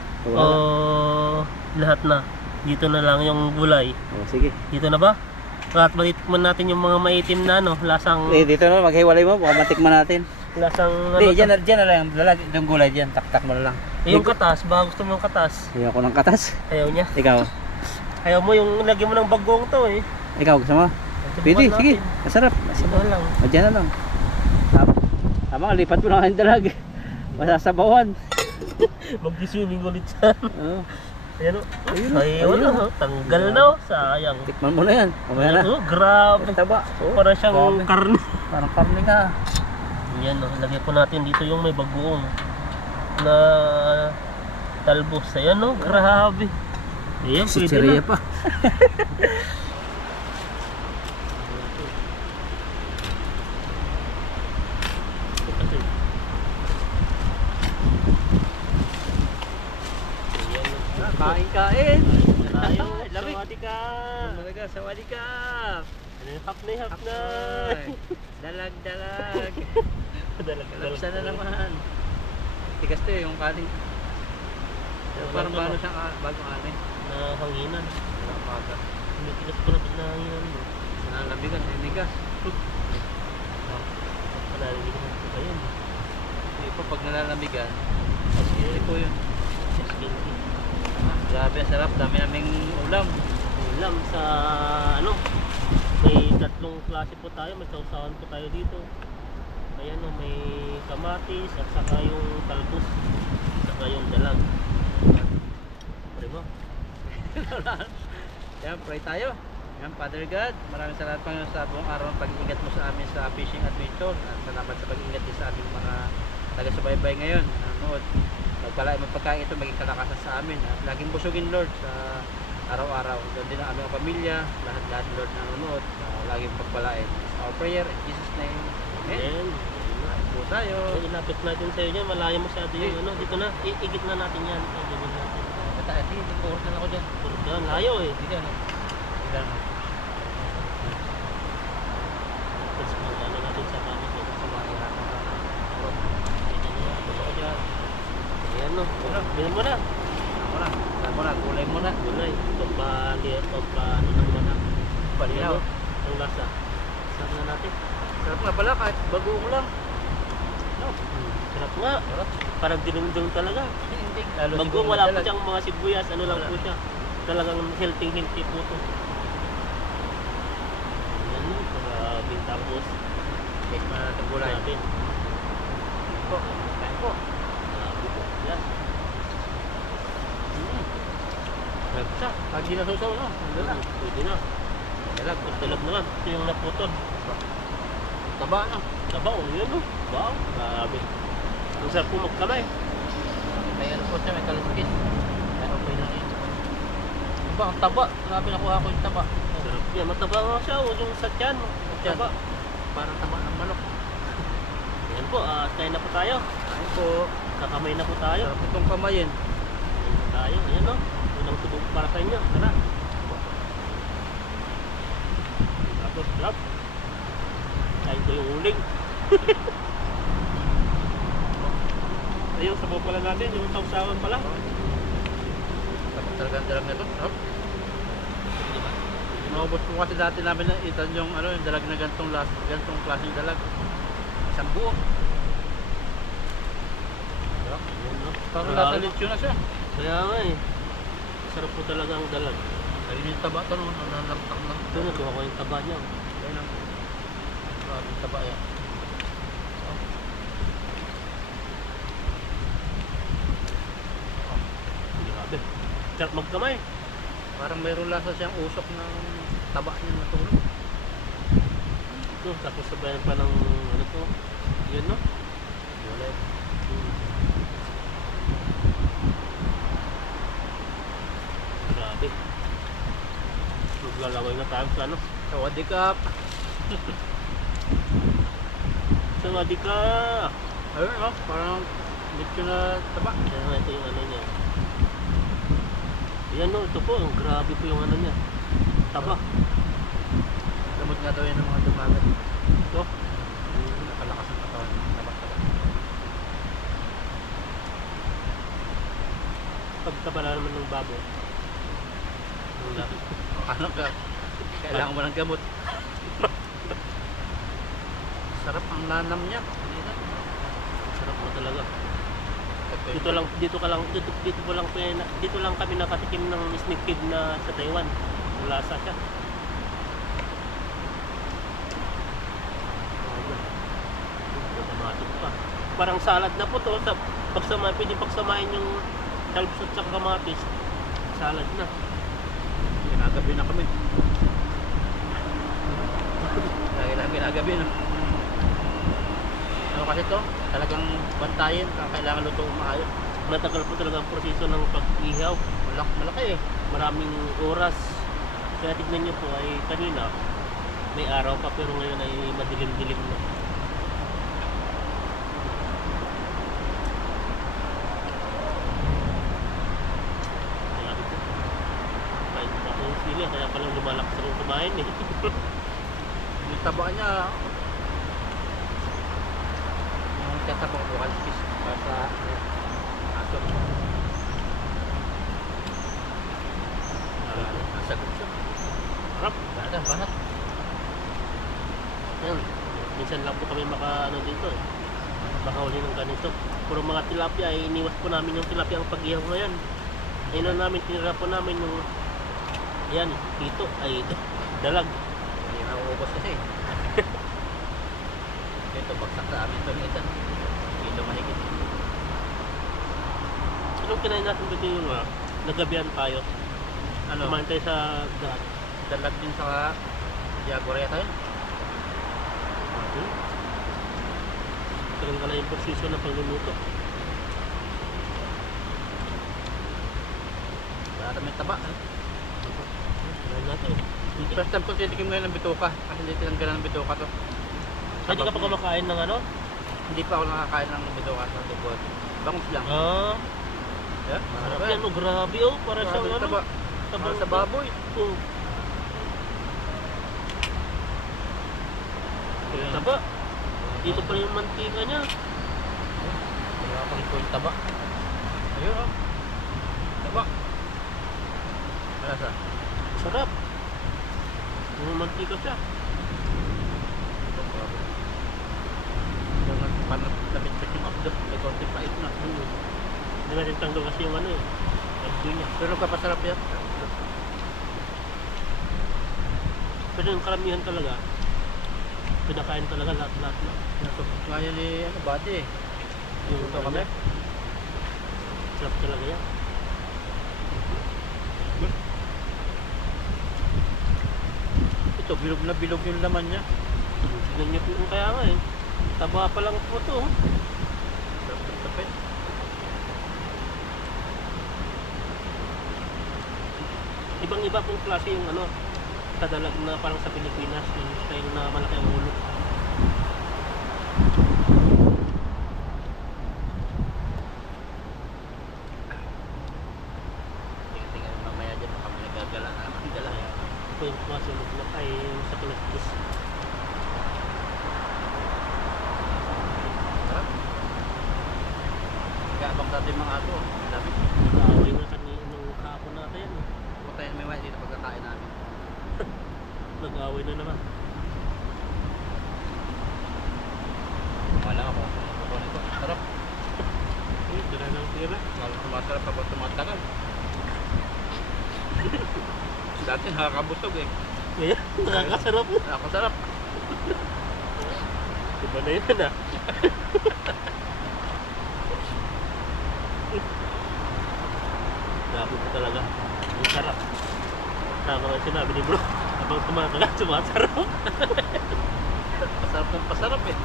Lahat na. Dito na lang yung gulay. Oh, sige. Dito na ba? At malitikman natin yung mga maitim na ano, lasang Dito na, maghiwalay mo. Baka matikman natin. lasang Hindi, dyan na lang. Lalagay yung gulay dyan. Tak-tak mo na lang. yung katas, baka gusto mo yung katas. Ayaw ko ng katas. Ayaw niya. Ikaw. Ayaw mo yung lagyan mo ng bagong to eh. Ikaw, gusto mo? Pwede, sige. Masarap. Ito na lang. O, dyan na lang. Tama, lipat mo na ang dalag. Masasabawan. Mag-swimming ulit siya. Oo. Ayan o. Ayun, Ayun ayun. o. Tanggal na o. Sayang. Tikman mo na yan. Mamaya na. Oh, grabe. Taba. Oh, Para siyang grabe. karne. Parang karne ka. Yan o. Lagyan po natin dito yung may bagoong na talbos. Ayan o. Grabe. Ayan, pwede Chicheria na. pa. Kain. Tayo. Lamig. Sawadi ka. Talaga, sawadi ka. Hap na, hap na. Dalag. Dalag. Labsa na naman. Tigas to yung kanin. Parang paano siyang bagong kanin. Na hanginan. Walang paga. May tigas pa na na hanginan mo. Nalamigan, ninigas. Narinig mo po kayo. Hindi po pag nalalamigan, hindi po yun. Grabe, ang sarap. Dami naming ulam. Ulam sa ano, may tatlong klase po tayo, may sausawan po tayo dito. Ayan o, may kamatis at saka yung talbos, saka yung dalang. Pare mo? Yan, pray tayo. Yan, Father God, maraming salamat Panginoon sa buong araw ng pag-iingat mo sa amin sa fishing adventure. At salamat sa pag-iingat din sa aming mga taga-subaybay ngayon. Nanood. Magpalain mo pagkain ito, maging kalakasan sa amin. At laging busugin, Lord, sa araw-araw. Doon din ang aming pamilya, lahat-lahat, Lord, na nanonood. Laging pagpalain. Our prayer in Jesus' name. Amen. Ayan. Ayun po tayo. Ay, inapit natin sa'yo dyan, malayo masyado yung ano, dito na, igit na natin yan. Ay, ganyan natin. Sige, nag-forward na ako dyan. Purot yan, layo eh. Sige, ano? Sige lang. Tapos ano natin sa kami ko. Sa mga hirapang na. Ganyan na, gusto ko dyan. Ayan no, bilhin mo na. Ako na. Saan mo na? Gulay mo na. Gulay, ano ng mana. Palinaw. Ano? Ang lasa. Sarap na natin. Sarap nga pala kahit bago ko lang. No. Sarap nga. Parang dinundong talaga. Hindi. Lalo Bago siguro wala po madalag. siyang mga sibuyas, ano lang po siya. Talagang healthy po ito. Ayan no, grabe. Tapos, Yes, mga natin gulay. natin. Po. Kain po. Grabe po. Yan. Nagsa. Pag di nasusaw na. Nandun na. Pwede na. Dalag. Dalag naman. Ito yung naputol. Taba na. Tabaw, yun no. Wow, grabe. Ang sarap po magkamay. May ano po siya, may kaluskis. Pero okay lang yun. Diba, ang taba. Grabe nakuha ko yung taba. Sarap yan. Mataba nga siya. O yung sa tiyan. Taba. Parang taba ng manok. Yan po. Kain na po tayo. Kain po. Kakamay na po tayo. Sarap itong kamayin. Kain na tayo. Ayan no. Unang tubog para sa inyo. Tara. Tapos, sarap. ko yung uling. Ayun, sabaw pala natin, yung tausawan pala. Tapos talagang dalag na ito. Sarap. Naubos ko kasi dati namin na itan yung ano, yung dalag na gantong klaseng dalag. Isang buo. Sarap. Ayun, no? Parang Grabe. nasa lechon na siya. Kaya nga eh. Sarap po talaga ang dalag. Ayun yung taba ito, no? Nanalagtak na. Ito na, kuha ko yung taba niya. Ayun ang grabe taba yan. Grabe. Sarap magkamay. Parang mayroong lasa siyang usok ng taba niya na tulog. Ito, tapos sabayan pa ng ano to. Yun, no? Ulit. Grabe. Maglalaway na tayo sa ano. Sawadee Cup. Sawadi ka! Ayun, oh, parang lechon na taba. Kaya nga ito yung ano niya. Yan no, ito po, ang grabe po yung ano niya. Taba. Gamot nga daw yan ng mga dumagat. Ito. Nakalakas ang katawan. Taba-taba. Pagtaba na naman ng babo. Wala. Ano ka? Kailangan mo ng gamot. Sarap ang nanam niya. Sarap mo talaga. Dito lang kami nakatikim ng sneak pig na sa Taiwan. Lasa siya. Automatic pa. Parang salad na po to. Pwede pagsamahin yung talbos at kamatis. Salad na. Ginagabi na kami. Lagi lang ginagabi na. Ano kasi to? Talagang bantayin. Kailangan lutuin maayos. Matagal po talaga ang proseso ng pag-ihaw. Malaki eh. Maraming oras. Kaya tignan nyo po ay kanina may araw pa pero ngayon ay madilim-dilim na. Kaya ito. Kahit ako yung sili, kaya palang lumalakas rin kumain eh. Yung taba niya. Yung tatabang ko kalpis. Para sa aso. Nasagot siya. Harap. Banat. Yan. Minsan lang po kami ano dito eh. Makahuli ng ganito. Puro mga tilapia ay iniwas po namin yung tilapia ang pag-ihaw ngayon. Ayun na namin, tinira po namin yung yan, dito ay dalag. Hindi nauubos kasi. Ito, bagsak sa amin ito minsan. Ito mahigit. Anong kinain natin dito yung nagabihan tayo? Ano? Kumain tayo sa daan. Dalag din sa Jaguar tayo. Tagal ka na yung proseso ng pagluluto. Wala kami taba. Kinain natin. First time ko titikim ngayon ng bituka. Kasi hindi tinanggalan ng bituka to. Hindi ka pa kumakain ng ano? Hindi pa ako nakakain ng bituka sa tubod. Bangus lang. Ah, Yeah? sarap yan. Oh, grabe oh. Para sa ano? Taba. Para sa baboy. Oh. Taba. Dito pa yung mantika niya. Wala pang ito yung taba. Ayun oh. Taba. Wala sa. Sarap. Yung mantika siya. Napit-pit yung update. May konting pait na. Hindi natin tanggal kasi yung ano eh. Agdo niya. Pero kapasarap yan. Pero yung karamihan talaga, pinakain talaga lahat-lahat na. Nasubok nga yan ni Buddy eh. Yung Ito kami. Sarap talaga yan. Ito, bilog na bilog yung laman niya. Tignan niyo po kung kaya nga eh. Taba pa lang po ito. Sarap ng tapit. Ibang-iba pong klase yung ano, kadalag na parang sa Pilipinas, yung style na malaki ang ulo. Tingnan mamaya dyan, baka may nagagala na naman dala. Ito yung klase ng ay yung sa Kalakis. dati mga ato. Lamig. Nag-aaway na kanina nung kahapon natin. Putayin may wine dito pagkakain namin. Nag-aaway na naman. Wala ako. Kukunin ko. Sarap. Tira ng tira. Lalo sumasarap kapag tumatagal. Dati nakakabusog eh. Kaya, nakakasarap. Nakakasarap. Diba na yun ah. Grabe po talaga. Ang sarap. Tama nga sinabi ni bro. Habang tumatagal, sumasarap. Pasarap ng pasarap eh.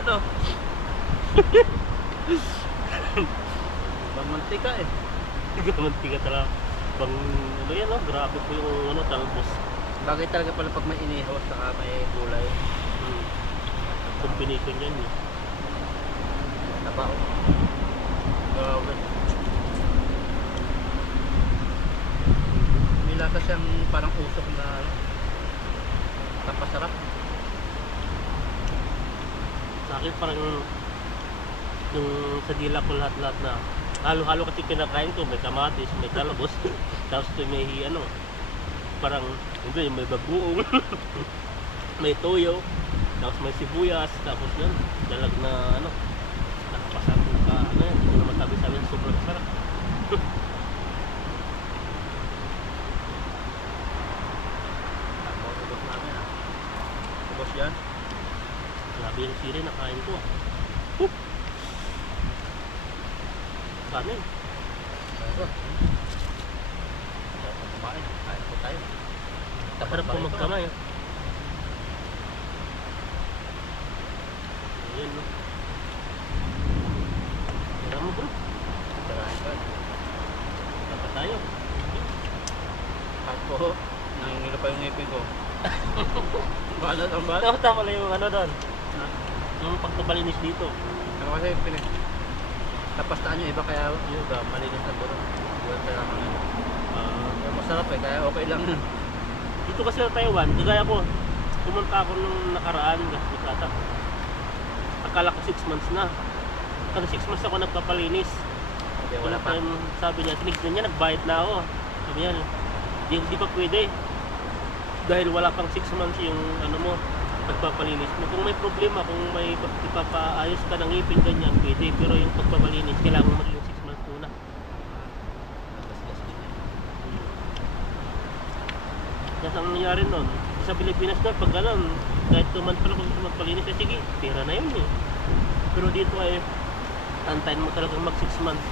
Ano? Mamantika eh. Mantika talaga. Bang, ano yan oh, grabe po yung ano, talbos. Bagay talaga pala pag may inihaw saka may gulay. Combination yan eh. Tabao. Grabe. May lasa siyang parang usok na ano. Tapasarap. Sa akin parang yung sa dila ko lahat-lahat na halo-halo kasi kinakain ko, may kamatis, may talbos, tapos ito may ano, parang hindi, may bagoong, may toyo, tapos may sibuyas, tapos yun, dalag na ano, nakapasarap ka, ano yan, hindi ko naman sabi-sabi, sobrang sarap. Ako, ubos namin ah. Ubos yan. Grabe yung siri na kain ko. Kanin. Ito. Sarap na kumain. Kain po tayo. Sarap po magkamay. Ayan no. Tira mo bro. Tirahin ko. Dapat tayo. Ako, nangingilo pa yung ngipin ko. Balat ang balat. Tama lang yung ano doon. Yung pagpapalinis dito. Ano kasi tapastaan nyo iba kaya yung malinis na buro. Buwan kaya kami. Pero masarap eh, kaya okay lang. Dito kasi sa Taiwan, kagaya ko, pumunta ako nung nakaraan, nakikita. Akala ko 6 months na. Kasi 6 months ako nagpapalinis. Hindi, wala pa. Sabi niya, tinignan niya, nagbayad na ako. Sabi niya, di pa pwede. Dahil wala pang 6 months yung ano mo, pagpapalinis mo. Kung may problema, kung may ipapaayos ka ng ngipin ganyan, pwede. Pero yung pagpapalinis, kailangan mo maging 6 months muna. Kasi ang nangyari nun, sa Pilipinas na, pag gano'n, kahit 2 months pa lang kung magpalinis, eh sige, pera na yun eh. Pero dito ay, antayin mo talagang mag 6 months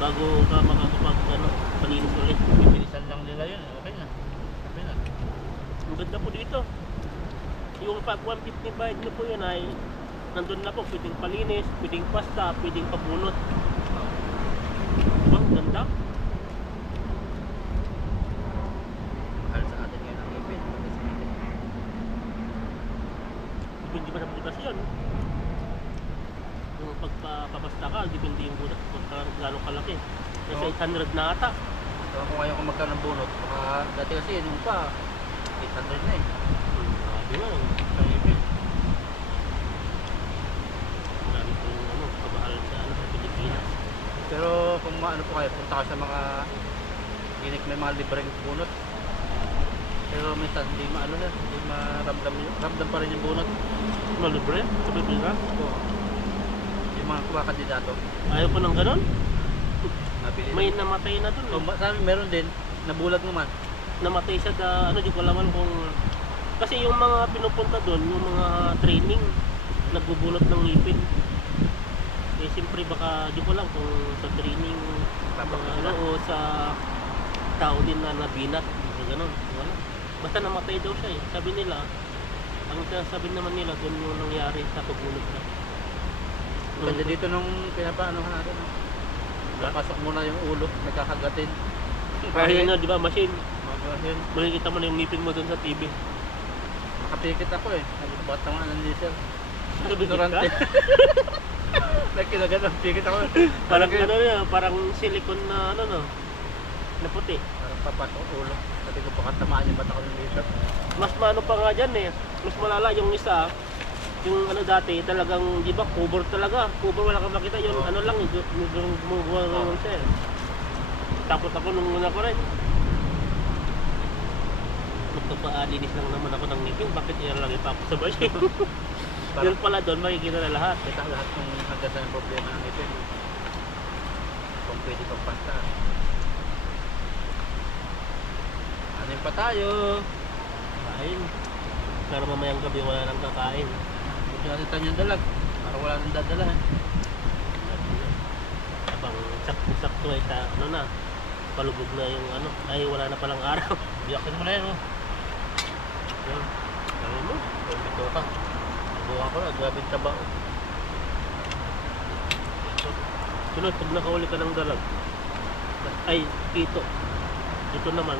bago ka makakapag ano, palinis ulit. Bilisan lang nila yun, okay na. Okay na. Ang ganda po dito. Yung pag 150 bayad nyo po yun ay nandun na po, pwedeng palinis, pwedeng pasta, pwedeng pabunot. Ang ganda. Mahal sa atin ngayon ang ngipin. Depende pa sa butas yun. Yung pagpapasta ka, depende yung butas kung gano'ng kalaki. Kasi Oo. 800 na ata. So kung ngayon kung magkaroon ng bunot, baka dati kasi nung pa, 800 na eh. Grabe nga. Ang ngipin. Grabe po yung ano, kamahal sa, ano, sa Pilipinas. Pero kung maano po kayo, punta ka sa mga clinic may mga libreng bunot. Pero minsan hindi maano na, hindi maramdam yun. Ramdam pa rin yung bunot. Malibre sa Pilipinas. Oo. Yung mga kumakandidato. Ayaw po ng ganon. Nabili May namatay na dun. So, sabi meron din, nabulag naman. Namatay siya ano, di ko alam kung kasi yung mga pinupunta doon, yung mga training nagbubunot ng ngipin. Eh siyempre baka di ko lang kung sa training ano, o sa tao din na nabinat o gano'n, wala. Basta namatay daw siya eh. Sabi nila, ang sabi naman nila doon yung nangyari sa pagbunot na. Ganda dito nung pinapaano natin. Napasok muna yung ulo, nagkakagatin. Kaya na, di ba, machine. Yun. Makikita mo na yung ngipin mo doon sa TV. Nakapikit ako eh. Nagbabat ng anong diesel. Sabi Ignorante. Nagkinagan, pikit ako. Parang ano yun, parang silicone na ano no, na puti. Parang papasok ulo. Sabi ko baka tamaan yung bata ko ng diesel. Mas maano pa nga dyan eh, mas malala yung isa, Yung ano dati, talagang, di ba, cover talaga. Cover, wala kang makita. Yung ano lang, yung gumagawa ng siya. Takot ako nung una ko rin. Magpapaalinis lang naman ako ng ngipin. Bakit ilalagay pa ako sa machine? Yun pala doon, makikita na lahat. Kita lahat ng hagasan ng problema ng ipin. Kung pwede pang pasta. Anin pa tayo. Kain. Pero mamayang gabi wala nang kakain. Buti natin tanyang dalag. Para wala nang dadala. Abang sakto ay ano na. Palubog na yung ano. Ay wala na palang araw. Biyakin mo na yan, oh. Yan. Gawin mo. Kung bito ka. Buha ko na, grabe taba. Sunod, pag nakahuli ka ng dalag. Ay, ito. Ito naman.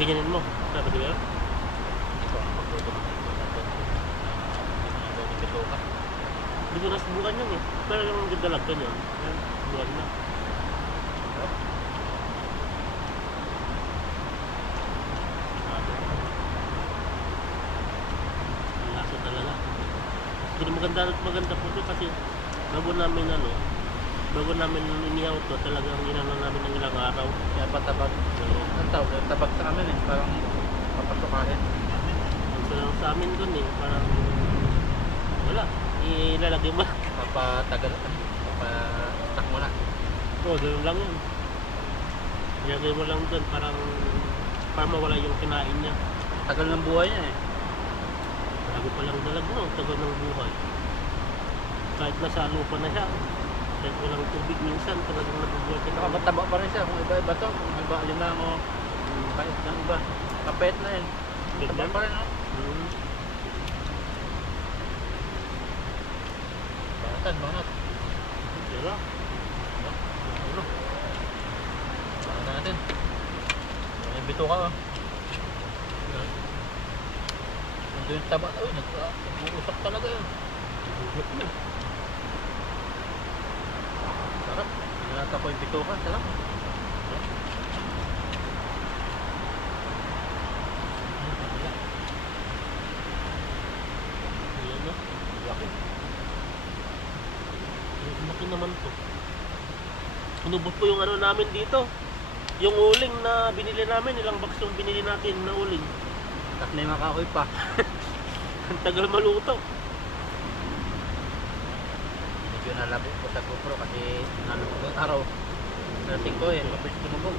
Ganyanin mo. Sabi di ba? Ito ang magluto ng bito natin. Ginagawa ni bito ka. Hindi ko nasubukan yun eh. Pero yung dalag ka niyan. Yan. Subukan na. Ang lasa talaga. Pero maganda po ito kasi bago namin inihaw to, talagang ginano namin ng ilang araw. Kaya patabag. Ang tawag, tabag sa amin eh. Parang papasukahin. So sa amin dun eh, parang wala, ilalagay mo. Papatagal. Papatak mo na. Oo, ganoon lang yun. Ilalagay mo lang dun, parang mawala yung kinain niya. Tagal ng buhay niya eh. Bago pa lang dalag no, tagal ng buhay. Kahit nasa lupa na siya, kahit walang tubig minsan, talagang nabubuhay siya. Saka mataba pa rin siya. Kung iba-iba to. Kung iba, alinang o pait ng iba. Kapet na yun. Mataba pa rin, no? Banat. Diba? Ano? Banat natin. May bito ka, oh. Nandun yung taba. Uy, nag-uusap talaga yun. Sarap. Nilata ko yung bito ka. Sarap. Ayan no? Laki. Laki naman to. Inubos po yung ano namin dito. Yung uling na binili namin, ilang box yung binili natin na uling. Tapos na yung makakoy pa. Ang tagal maluto. Medyo nalabo ko sa GoPro kasi nalubog ang araw. Nalasing ko eh. Mabilis tumubog.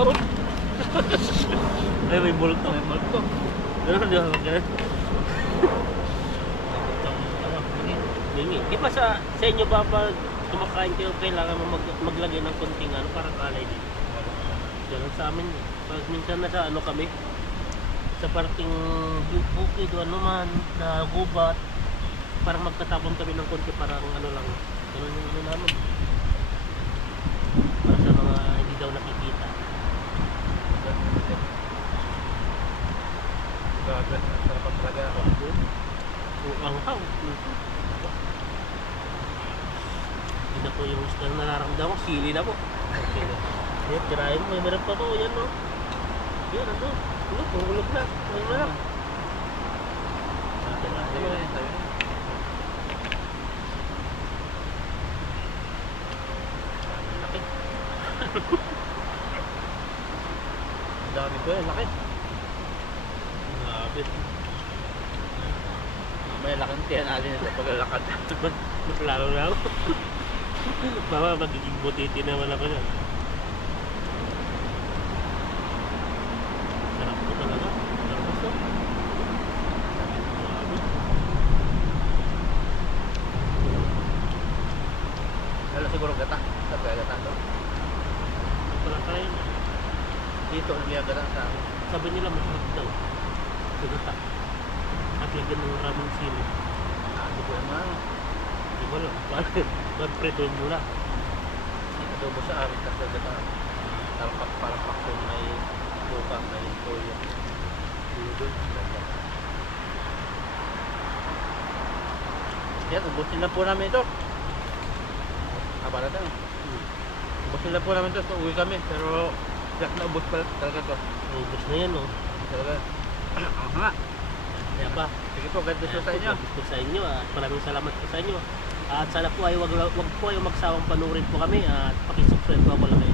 Oh! Ay, may multo. May multo. Ganun, di ba? Ganun. Lingi. Di ba sa inyo ba pag kumakain kayo, kailangan mo maglagay ng konting ano, parang alay din. Ganun sa amin. Pag minsan nasa ano kami, sa parting bukid o ano man, na gubat, parang magtatapon kami ng konti, parang ano lang. Ganun yung ano namin. Para sa mga hindi daw nakikita. Grabe. Sarap ang talaga ako. Ang haw. Hindi na po yung gusto na nararamdaman ko, sili na po. Okay. Yan, tirahin mo. Meron pa po. Yan no. Yan, ano. Hulog na. Hulog na lang. Tirahin mo. Laki. Ang dami ko eh. Laki. Grabe. May laking tiyan alin sa paglalakad. Mas lalo na ako. Baka magiging butiti naman ako yan. Sarap ko talaga. Sarap ko. Grabe. Lalo siguro gata. Sabi ka gata to. Wala tayo na. Dito ang liya gata sa akin. Sabi nila masarap daw. Sagata. At lagyan ng maraming sili. Hindi ko naman. Di ba lang? Mag-preto muna. Adobo sa amin kasi gata. Talpak parang pakson may buka, may toyo. Yan, ubusin lang po namin ito. Abala tayo. Ubus nila po namin to, so uwi kami. Pero yak na ubus pala talaga to. Ubus na yan, no? Talaga. Ang hanga. Kaya ba? Sige po, God bless po sa inyo. Gusto sa inyo at maraming salamat po sa inyo. At sana po ay wag po kayong magsawang panurin po kami at paki-subscribe po ako lang